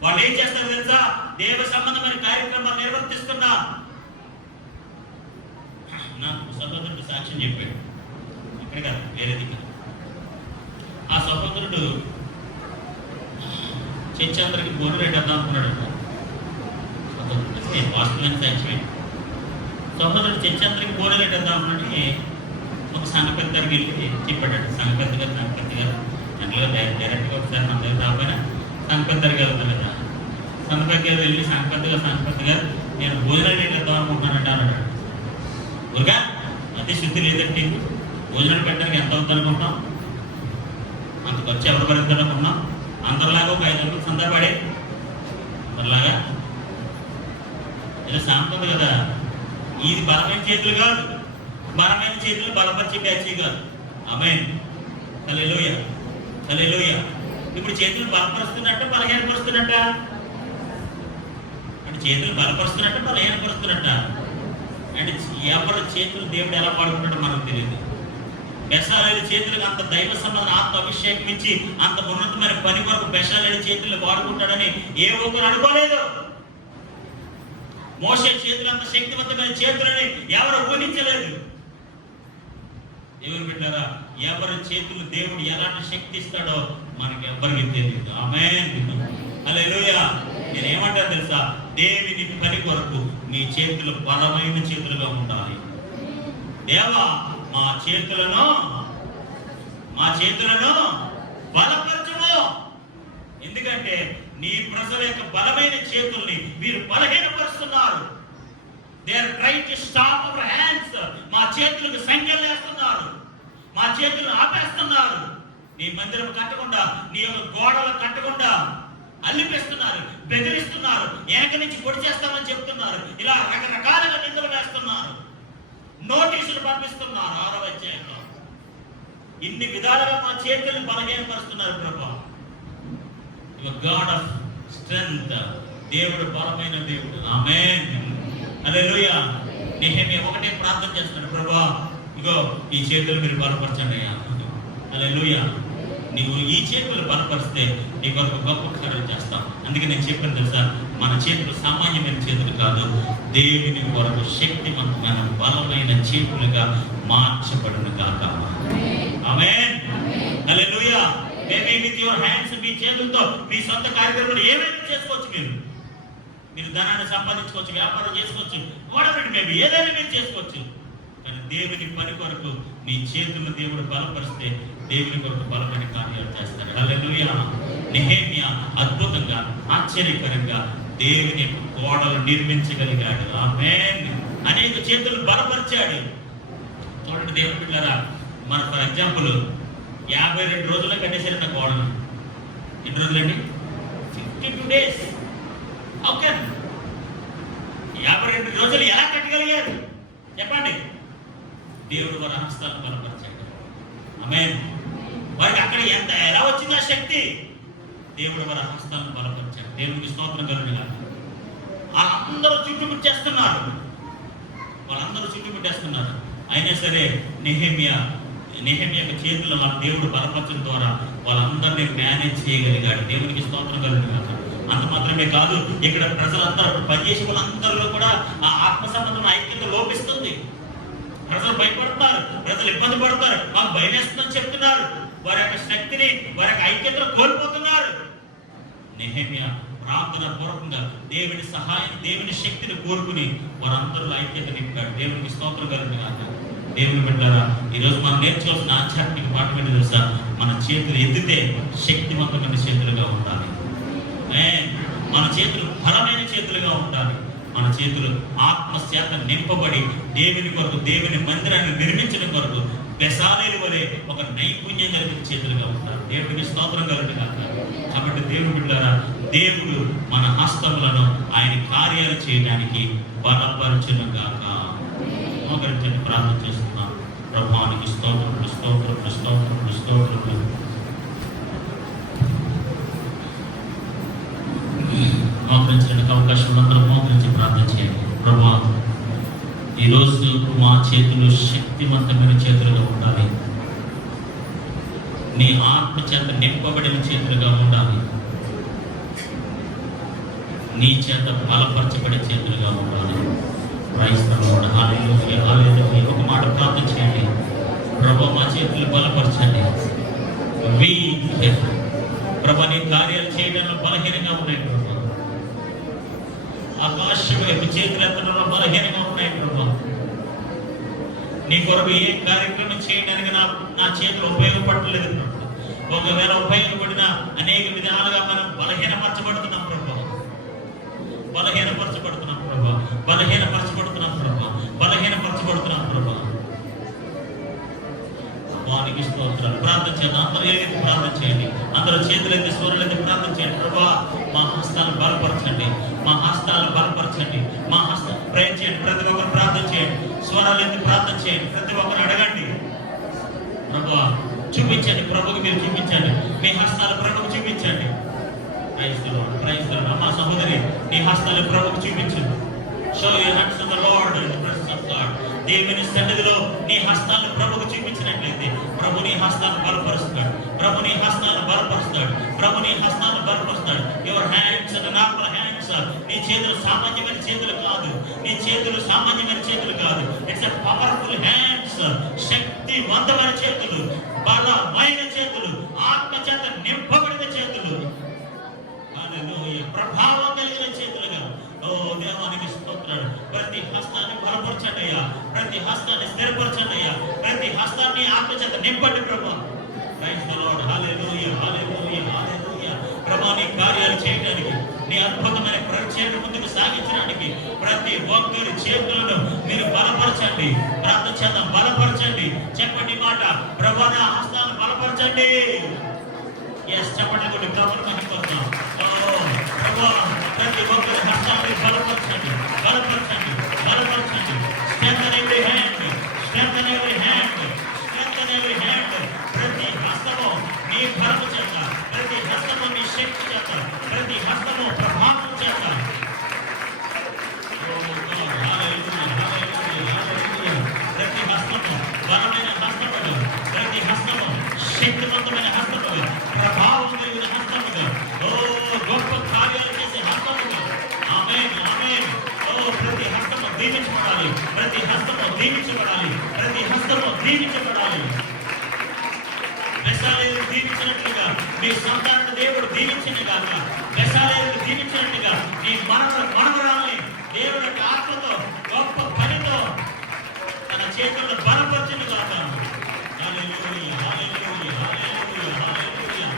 వాళ్ళు ఏం చేస్తారు తెలుసా? దేవ సంబంధమైన కార్యక్రమాలు నిర్వర్తిస్తున్నా. నాకు సహోదరుడు సాక్ష్యం చెప్పాడు, ఇక్కడ కాదు వేరే దిక్కు. ఆ సహోదరుడు చర్చందరికి బోనరేట్ అద్దాం అనుకున్నాడు. వాస్తవమైన సాక్ష్యం. సహోదరుడు చర్చందరికి బోనరేట్ అద్దాం అనుకుని ఒక సంఘ పెద్ద దగ్గరికి వెళ్ళి చెప్పాడు. సంఘ పెద్ద గారు అందులో డైరెక్ట్గా ఒకసారి మన దగ్గర రాకపోయినా సంఘ పెద్ద గారికి వెళ్తాను కదా. సంఘ పెద్ద గారు వెళ్ళి సంఘ పెద్ద గారు నేను భోజనం రేట్ ఇద్దాం అనుకుంటున్నానంటే అన్నాడు. ఊరిగా అతి శుద్ధి లేదంటే భోజనం పెట్టడానికి ఎంత అవుతుంది అనుకుంటాం? అంత ఖర్చు ఎవరు భరిస్తారు అనుకున్నాం? అందరిలాగా ఒక 5 గంటలకు సందర్భపడే అందరిలాగా ఇలా సాంతుంది కదా. ఇది బలమైన చేతులు కాదు, బలమైన చేతులు బలపరిచే బ్యాచ్ కాదు. ఆమేన్. హల్లెలూయా, హల్లెలూయా. ఇప్పుడు చేతులు బలపరుస్తున్నట్ట బలహీనపరుస్తున్నట్ట? అంటే చేతులు బలపరుస్తున్నట్ట బలహీనపరుస్తున్నట్ట? అంటే ఎవరి చేతులు దేవుడు ఎలా వాడుకుంటాడో మనకు తెలియదు. బెషాలేని చేతులకు అంత దైవ సంబంధం ఆత్మ అభిషేకం ఇచ్చి అంత ఉన్నతమైన పని కొరకు బెషాలేని చేతులు వాడుకుంటాడని ఏ ఒక్కరు అనుకోలేదు. మోషే చేతులు అంత శక్తివంతమైన చేతులని ఎవరు ఊహించలేదు. దేవుని బిడ్డలారా, ఎవరి చేతులు దేవుడు ఎలాంటి శక్తి ఇస్తాడో మనకి ఎవరికి తెలియదు. ఆమేన్. హల్లెలూయా. నేను ఏమంటా తెలుసా? దేవుని పని కొరకు నీ చేతులు బలమైన చేతులుగా ఉండాలి. దేవా మా చేతులను బలపరచము. ఎందుకంటే నీ ప్రజల యొక్క బలమైన చేతుల్ని మీరు బలహీనపరుస్తున్నారు. They are trying to stop our hands. మా చేతులకు సంఖ్యలు వేస్తున్నారు, మా చేతులను ఆపేస్తున్నారు. నీ మందిరం కట్టకుండా, నీ యొక్క గోడలు కట్టకుండా అల్లిపిస్తున్నారు, బెదిరిస్తున్నారు, వెనక నుంచి పొడి చేస్తామని చెప్తున్నారు. ఇలా రకరకాలుగా నిందలు వేస్తున్నారు, నోటీసులు పంపిస్తున్నారు. 6వ అధ్యాయంలో ఇన్ని విధాలుగా మా చేతులను బలహీనపరుస్తున్నారు. ప్రభా, గాడ్ ఆఫ్ స్ట్రెంగ్త్, దేవుడు బలమైన దేవుడు. ఆమేన్. హల్లెలూయా. నెహెమ్యా ఒకటే ప్రార్థన చేస్తున్నాడు, ప్రభా ఇగో ఈ చేతులు మీరు బలపరచండి అయ్యా. హల్లెలూయా. నీవు ఈ చేతులు బలపరిస్తే నీ కొరకు గొప్ప కార్యం చేస్తాం. అందుకే నేను చెప్పాను తెలుసా, మన చేతులు సామాన్యమైన చేతులు కాదు, దేవుని కొరకు శక్తివంతమైన బలమైన చేతులుగా మార్చబడును గాక. ఆమేన్. హల్లెలూయా. మేబీ విత్ యువర్ హ్యాండ్స్, మీ చేతులతో మీ సొంత కార్యక్రమాలు ఏమైనా చేసుకోవచ్చు. మీరు ధనాన్ని సంపాదించుకోవచ్చు, వ్యాపారం చేసుకోవచ్చు, వాడబెట్టి మేబీ ఏదైనా మీరు చేసుకోవచ్చు. కానీ దేవుని పని కొరకు నీ చేతులను దేవుడు బలపరిస్తే దేవుని కొరకు బలమైన కార్యాలు చేస్తాడు. హల్లెలూయా. నెహెమ్యా అద్భుతంగా ఆశ్చర్యకరంగా దేవుని గోడలు నిర్మించగలిగాడు. ఆమేన్. అనేక చేతులు బలపరిచాడు. చూడండి దేవుని బిడ్డలారా, మన ఫర్ ఎగ్జాంపుల్ 52 రోజుల్లో కట్టేశారు నా గోడలు. ఎన్ని రోజులండి? 52 days. ఓకే, 52 రోజులు ఎలా కట్టగలిగారు చెప్పండి? దేవుడు వారి హస్తాలను బలపరిచాడు. ఆమేన్. వారికి అక్కడ ఎలా వచ్చింది ఆ శక్తి? దేవుడు వారి హస్తాలను బలపరిచాడు. దేవునికి స్తోత్రం కలుగునుగాక. అందరూ చుట్టుముట్టేస్తున్నారు, వాళ్ళందరూ చుట్టుముట్టేస్తున్నారు. అయినా సరే నెహెమ్యా యొక్క చేతుల్లో మన దేవుడు బలపరచడం ద్వారా వాళ్ళందరినీ మేనేజ్ చేయగలిగాడు. దేవునికి స్తోత్రం కలుగునుగాక. అంత మాత్రమే కాదు, ఇక్కడ ప్రజలందరూ పనిచేసే వాళ్ళందరిలో కూడా ఆ ఆత్మ సంబంధం ఐక్యత లోపిస్తుంది. ప్రజలు భయపడుతున్నారు, ప్రజలు ఇబ్బంది పడుతున్నారు, మాకు భయం వేస్తుందని చెప్తున్నారు. వారి యొక్క శక్తిని, వారి యొక్క ఐక్యతను కోల్పోతున్నారు. నెహెమ్యా ప్రార్థన పూర్వకంగా దేవుని సహాయం, దేవుని శక్తిని కోరుకుని వారందరూ ఐక్యత నింపాడు. దేవునికి స్తోత్రం కలుగునుగాక. దేవుని బిడ్డలారా, ఈరోజు మనం నేర్చుకోవాల్సిన ఆధ్యాత్మిక పాఠం ఏంటో తెలుసా? మన చేతులు ఎత్తితే శక్తివంతమైన చేతులుగా ఉండాలి. మన చేతులు బలమైన చేతులుగా ఉండాలి. మన చేతులు ఆత్మశాత నింపబడి దేవుని కొరకు, దేవుని మందిరాన్ని నిర్మించడం కొరకు బెసాలేలు వలె ఒక నైపుణ్యం కలిగిన చేతులుగా ఉంటారు. దేవుడికి స్తోత్రం కలుగునుగాక. కాబట్టి దేవుని బిడ్డలారా, దేవుడు మన హస్తములను ఆయన కార్యాలు చేయడానికి బలపరచునుగాక. మోకరించండి, ప్రార్థన చేస్తున్నాం. ప్రభువానికి స్తోత్రములు, స్తోత్రములు, స్తోత్రములు, స్తోత్రములు. మోకరించడానికి అవకాశం అందరూ మోకరించి ప్రార్థన చేయండి. ప్రభువా, ఈరోజు మా చేతులు శక్తివంతమైన చేతులుగా ఉండాలి. నీ ఆత్మ చేత నింపబడిన చేతులుగా ఉండాలి. నీ చేత బలపరచబడే చేతులుగా ఉండాలి. క్రైస్తవుడు హల్లెలూయా, హల్లెలూయా. ఒక మాట ప్రార్థన చేయండి. ప్రభువా, మా చేతులు బలపరచండి. ప్రభువా, నీ కార్యాలు చేయడంలో బలహీనంగా ఉన్నాయి ప్రభు. ఆకాశం వైపు చేతులు ఎత్తడంలో బలహీనంగా ఉన్నాయి ప్రభు. నీ కొరకు ఏ కార్యక్రమం చేయడానికి నా చేతులు ఉపయోగపడలేదు ప్రభు. ఒకవేళ ఉపయోగపడిన అనేక విధాలుగా మనం బలహీనపరచబడుతున్నాం ప్రభు. బలహీనపరచబడుతున్నాం ప్రభు. బలహీనపరచబడుతున్నాం ప్రభు. బలహీనపరచబడుతున్నాం ప్రభు. వానికి స్తోత్రాలు. ప్రార్థన చేయండి. అందరూ ఏదైతే ప్రార్థన చేయండి. అందరూ చేతులైతే, స్వరాలైతే ప్రార్థన చేయండి. ప్రభా, మా హస్తాలను బలపరచండి. మా హస్తాలను బలపరచండి. మా హస్తం ప్రేమ చేయండి. ప్రతి ఒక్కరు ప్రార్థన చేయండి. స్వరాలైతే ప్రార్థన చేయండి. ప్రతి ఒక్కరు అడగండి. ప్రభా, చూపించండి. ప్రభుకి మీరు చూపించండి. మీ హస్తాలు ప్రభుకు చూపించండి. క్రైస్తవులు, మా సహోదరి, నీ హస్తాలు ప్రభుకు చూపించండి. Show your hands to the Lord in the presence of God. దేవుని సన్నిధిలో నీ హస్తాలను ప్రభుకు చూపించినట్లయితే ప్రభు నీ హస్తాలను బలపరుస్తాడు. ప్రభు నీ హస్తాలను బలపరుస్తాడు. ప్రభు నీ హస్తాలను బలపరుస్తాడు. Your hands and normal hands. నీ చేతులు సామాన్యమైన చేతులు కాదు. నీ చేతులు సామాన్యమైన చేతులు కాదు. It's a powerful hands. శక్తివంతమైన చేతులు, బలమైన చేతులు, ఆత్మ చేత నింపబడిన చేతులు, హల్లెలూయా, ప్రభావం కలిగిన చేతులుగా. ఓ దేవానికి స్తోత్రాలు. ప్రతి హస్తాన్ని బలపరచండి అయ్యా. ప్రతి హస్తాన్ని స్థిరపరచండి అయ్యా. ప్రతి హస్తాన్ని ఆత్మ చేత నింపండి ప్రభు. Praise the Lord. హల్లెలూయా, హల్లెలూయా, హల్లెలూయా. ప్రభు, నీ కార్యాలు చేయడానికి, నీ అద్భుతమైన పరిచయం ముందుకు సాగించడానికి ప్రతి ఒక్కరి చేతులను మీరు బలపరచండి. ప్రార్థన చేత బలపరచండి. చెప్పండి మాట, ప్రభు నా హస్తాలను బలపరచండి. ఎస్, చెప్పండి. కొన్ని ప్రభుత్వం మహిమపడతాం. ప్రభు, ప్రతి ఒక్కరి హస్తాన్ని బలపరచండి. బలపరచండి, బలపరచండి. Strengthen every hand. Strengthen every hand. Strengthen every hand. ప్రతి హస్తము నీ బలము చేత, ప్రతి హస్తము నీ శక్తి చేత, ప్రతి హస్తము ప్రభావం చేత. ప్రతి హస్తము బలమైన హస్తములు, ప్రతి హస్తము శక్తివంతమైన హస్తములు, ప్రభావం కలిగిన హస్తములు, గొప్ప కార్యాలు చేసే హస్తములు. ఆమేన్, ఆమేన్. ప్రతి హస్తము దీవించబడాలి. ప్రతి హస్తము దీవించబడాలి. ప్రతి హస్తము దీవించబడాలి. బెసాలేలు దీవించినట్లుగా మీ సంతానాన్ని దేవుడు దీవించినగాక. బెసాలేలు దీవించినట్లుగా మీ మనవరాల్ని దేవుడి యొక్క ఆత్మతో, గొప్ప పనితో తన చేతులను బలపరచునుగాక. హల్లెలూయా, హల్లెలూయా, హల్లెలూయా, హల్లెలూయా.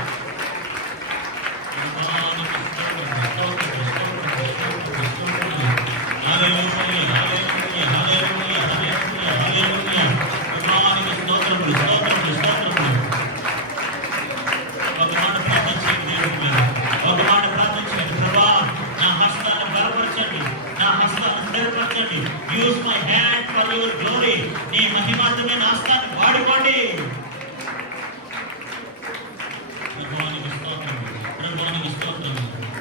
Use my hand for for your glory. నీ మహిమార్థమే నా హస్తాన్ని వాడుకోండి. ప్రభువానికి స్తోత్రం, ప్రభువానికి స్తోత్రం.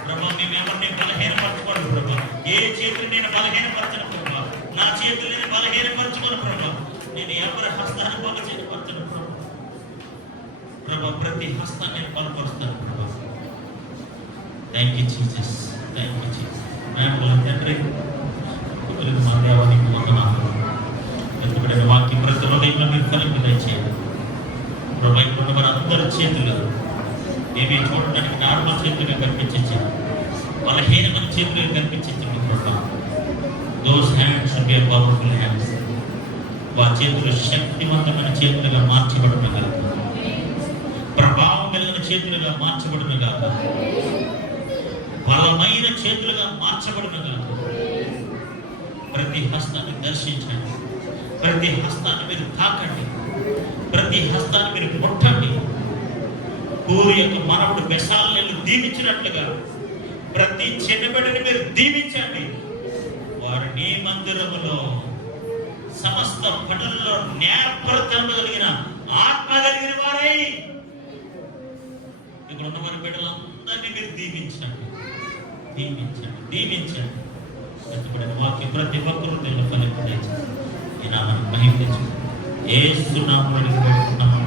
ప్రభా, మేము ఎవరిని బలహీనపరచుకోండి ప్రభా. ఏ చేతులు నేను బలహీనపరచను ప్రభా. నా చేతులు నేను బలహీనపరచుకోను ప్రభా. నేను ఎవరి హస్తాన్ని బలహీనపరచను ప్రభా. ప్రభా, ప్రతి హస్తాన్ని నేను బలపరుస్తాను ప్రభా. Thank you Jesus, thank you Jesus. Madam తండ్రి, మా దేవానికి వందనాలు. ఎందుకంటే వాక్యం ప్రతి హృదయంలో మీరు ఫలింపు దయచేయండి ప్రభా. ఇప్పుడు మన అందరి చేతులు మేమే చూడడానికి నార్మల్ చేతులుగా కనిపించచ్చు, బలహీనమైన చేతులుగా కనిపించచ్చు ప్రభా. Those hands should be powerful hands. వారి చేతులు శక్తివంతమైన చేతులుగా మార్చబడునుగా, ప్రభావం కలిగిన చేతులుగా మార్చబడునుగా, బలమైన చేతులుగా మార్చబడునుగా. ప్రతి హస్తాన్ని దర్శించండి, ప్రతి హస్తాన్ని మీరు తాకండి, ప్రతి హస్తాన్ని మీరు ముట్టండి. పూరి యొక్క మనవుడు బెసాలను దీవించినట్లుగా ప్రతి చిన్నబిడ్డని మీరు దీవించండి. వారు నీ మందిరములో సమస్త పనుల్లో నేర్పరతనం కలిగిన ఆత్మ కలిగిన వారై ఇక్కడ ఉన్న వారి బిడ్డలందరినీ మీరు దీవించండి, దీవించండి, దీవించండి. వాక్యం ప్రతి ఒక్కరు దీన్ని ఫలింపజేసి ఈ నామాన్ని మహిమ తెచ్చు. యేసు నామములో అడిగి పెట్టుకున్నాము.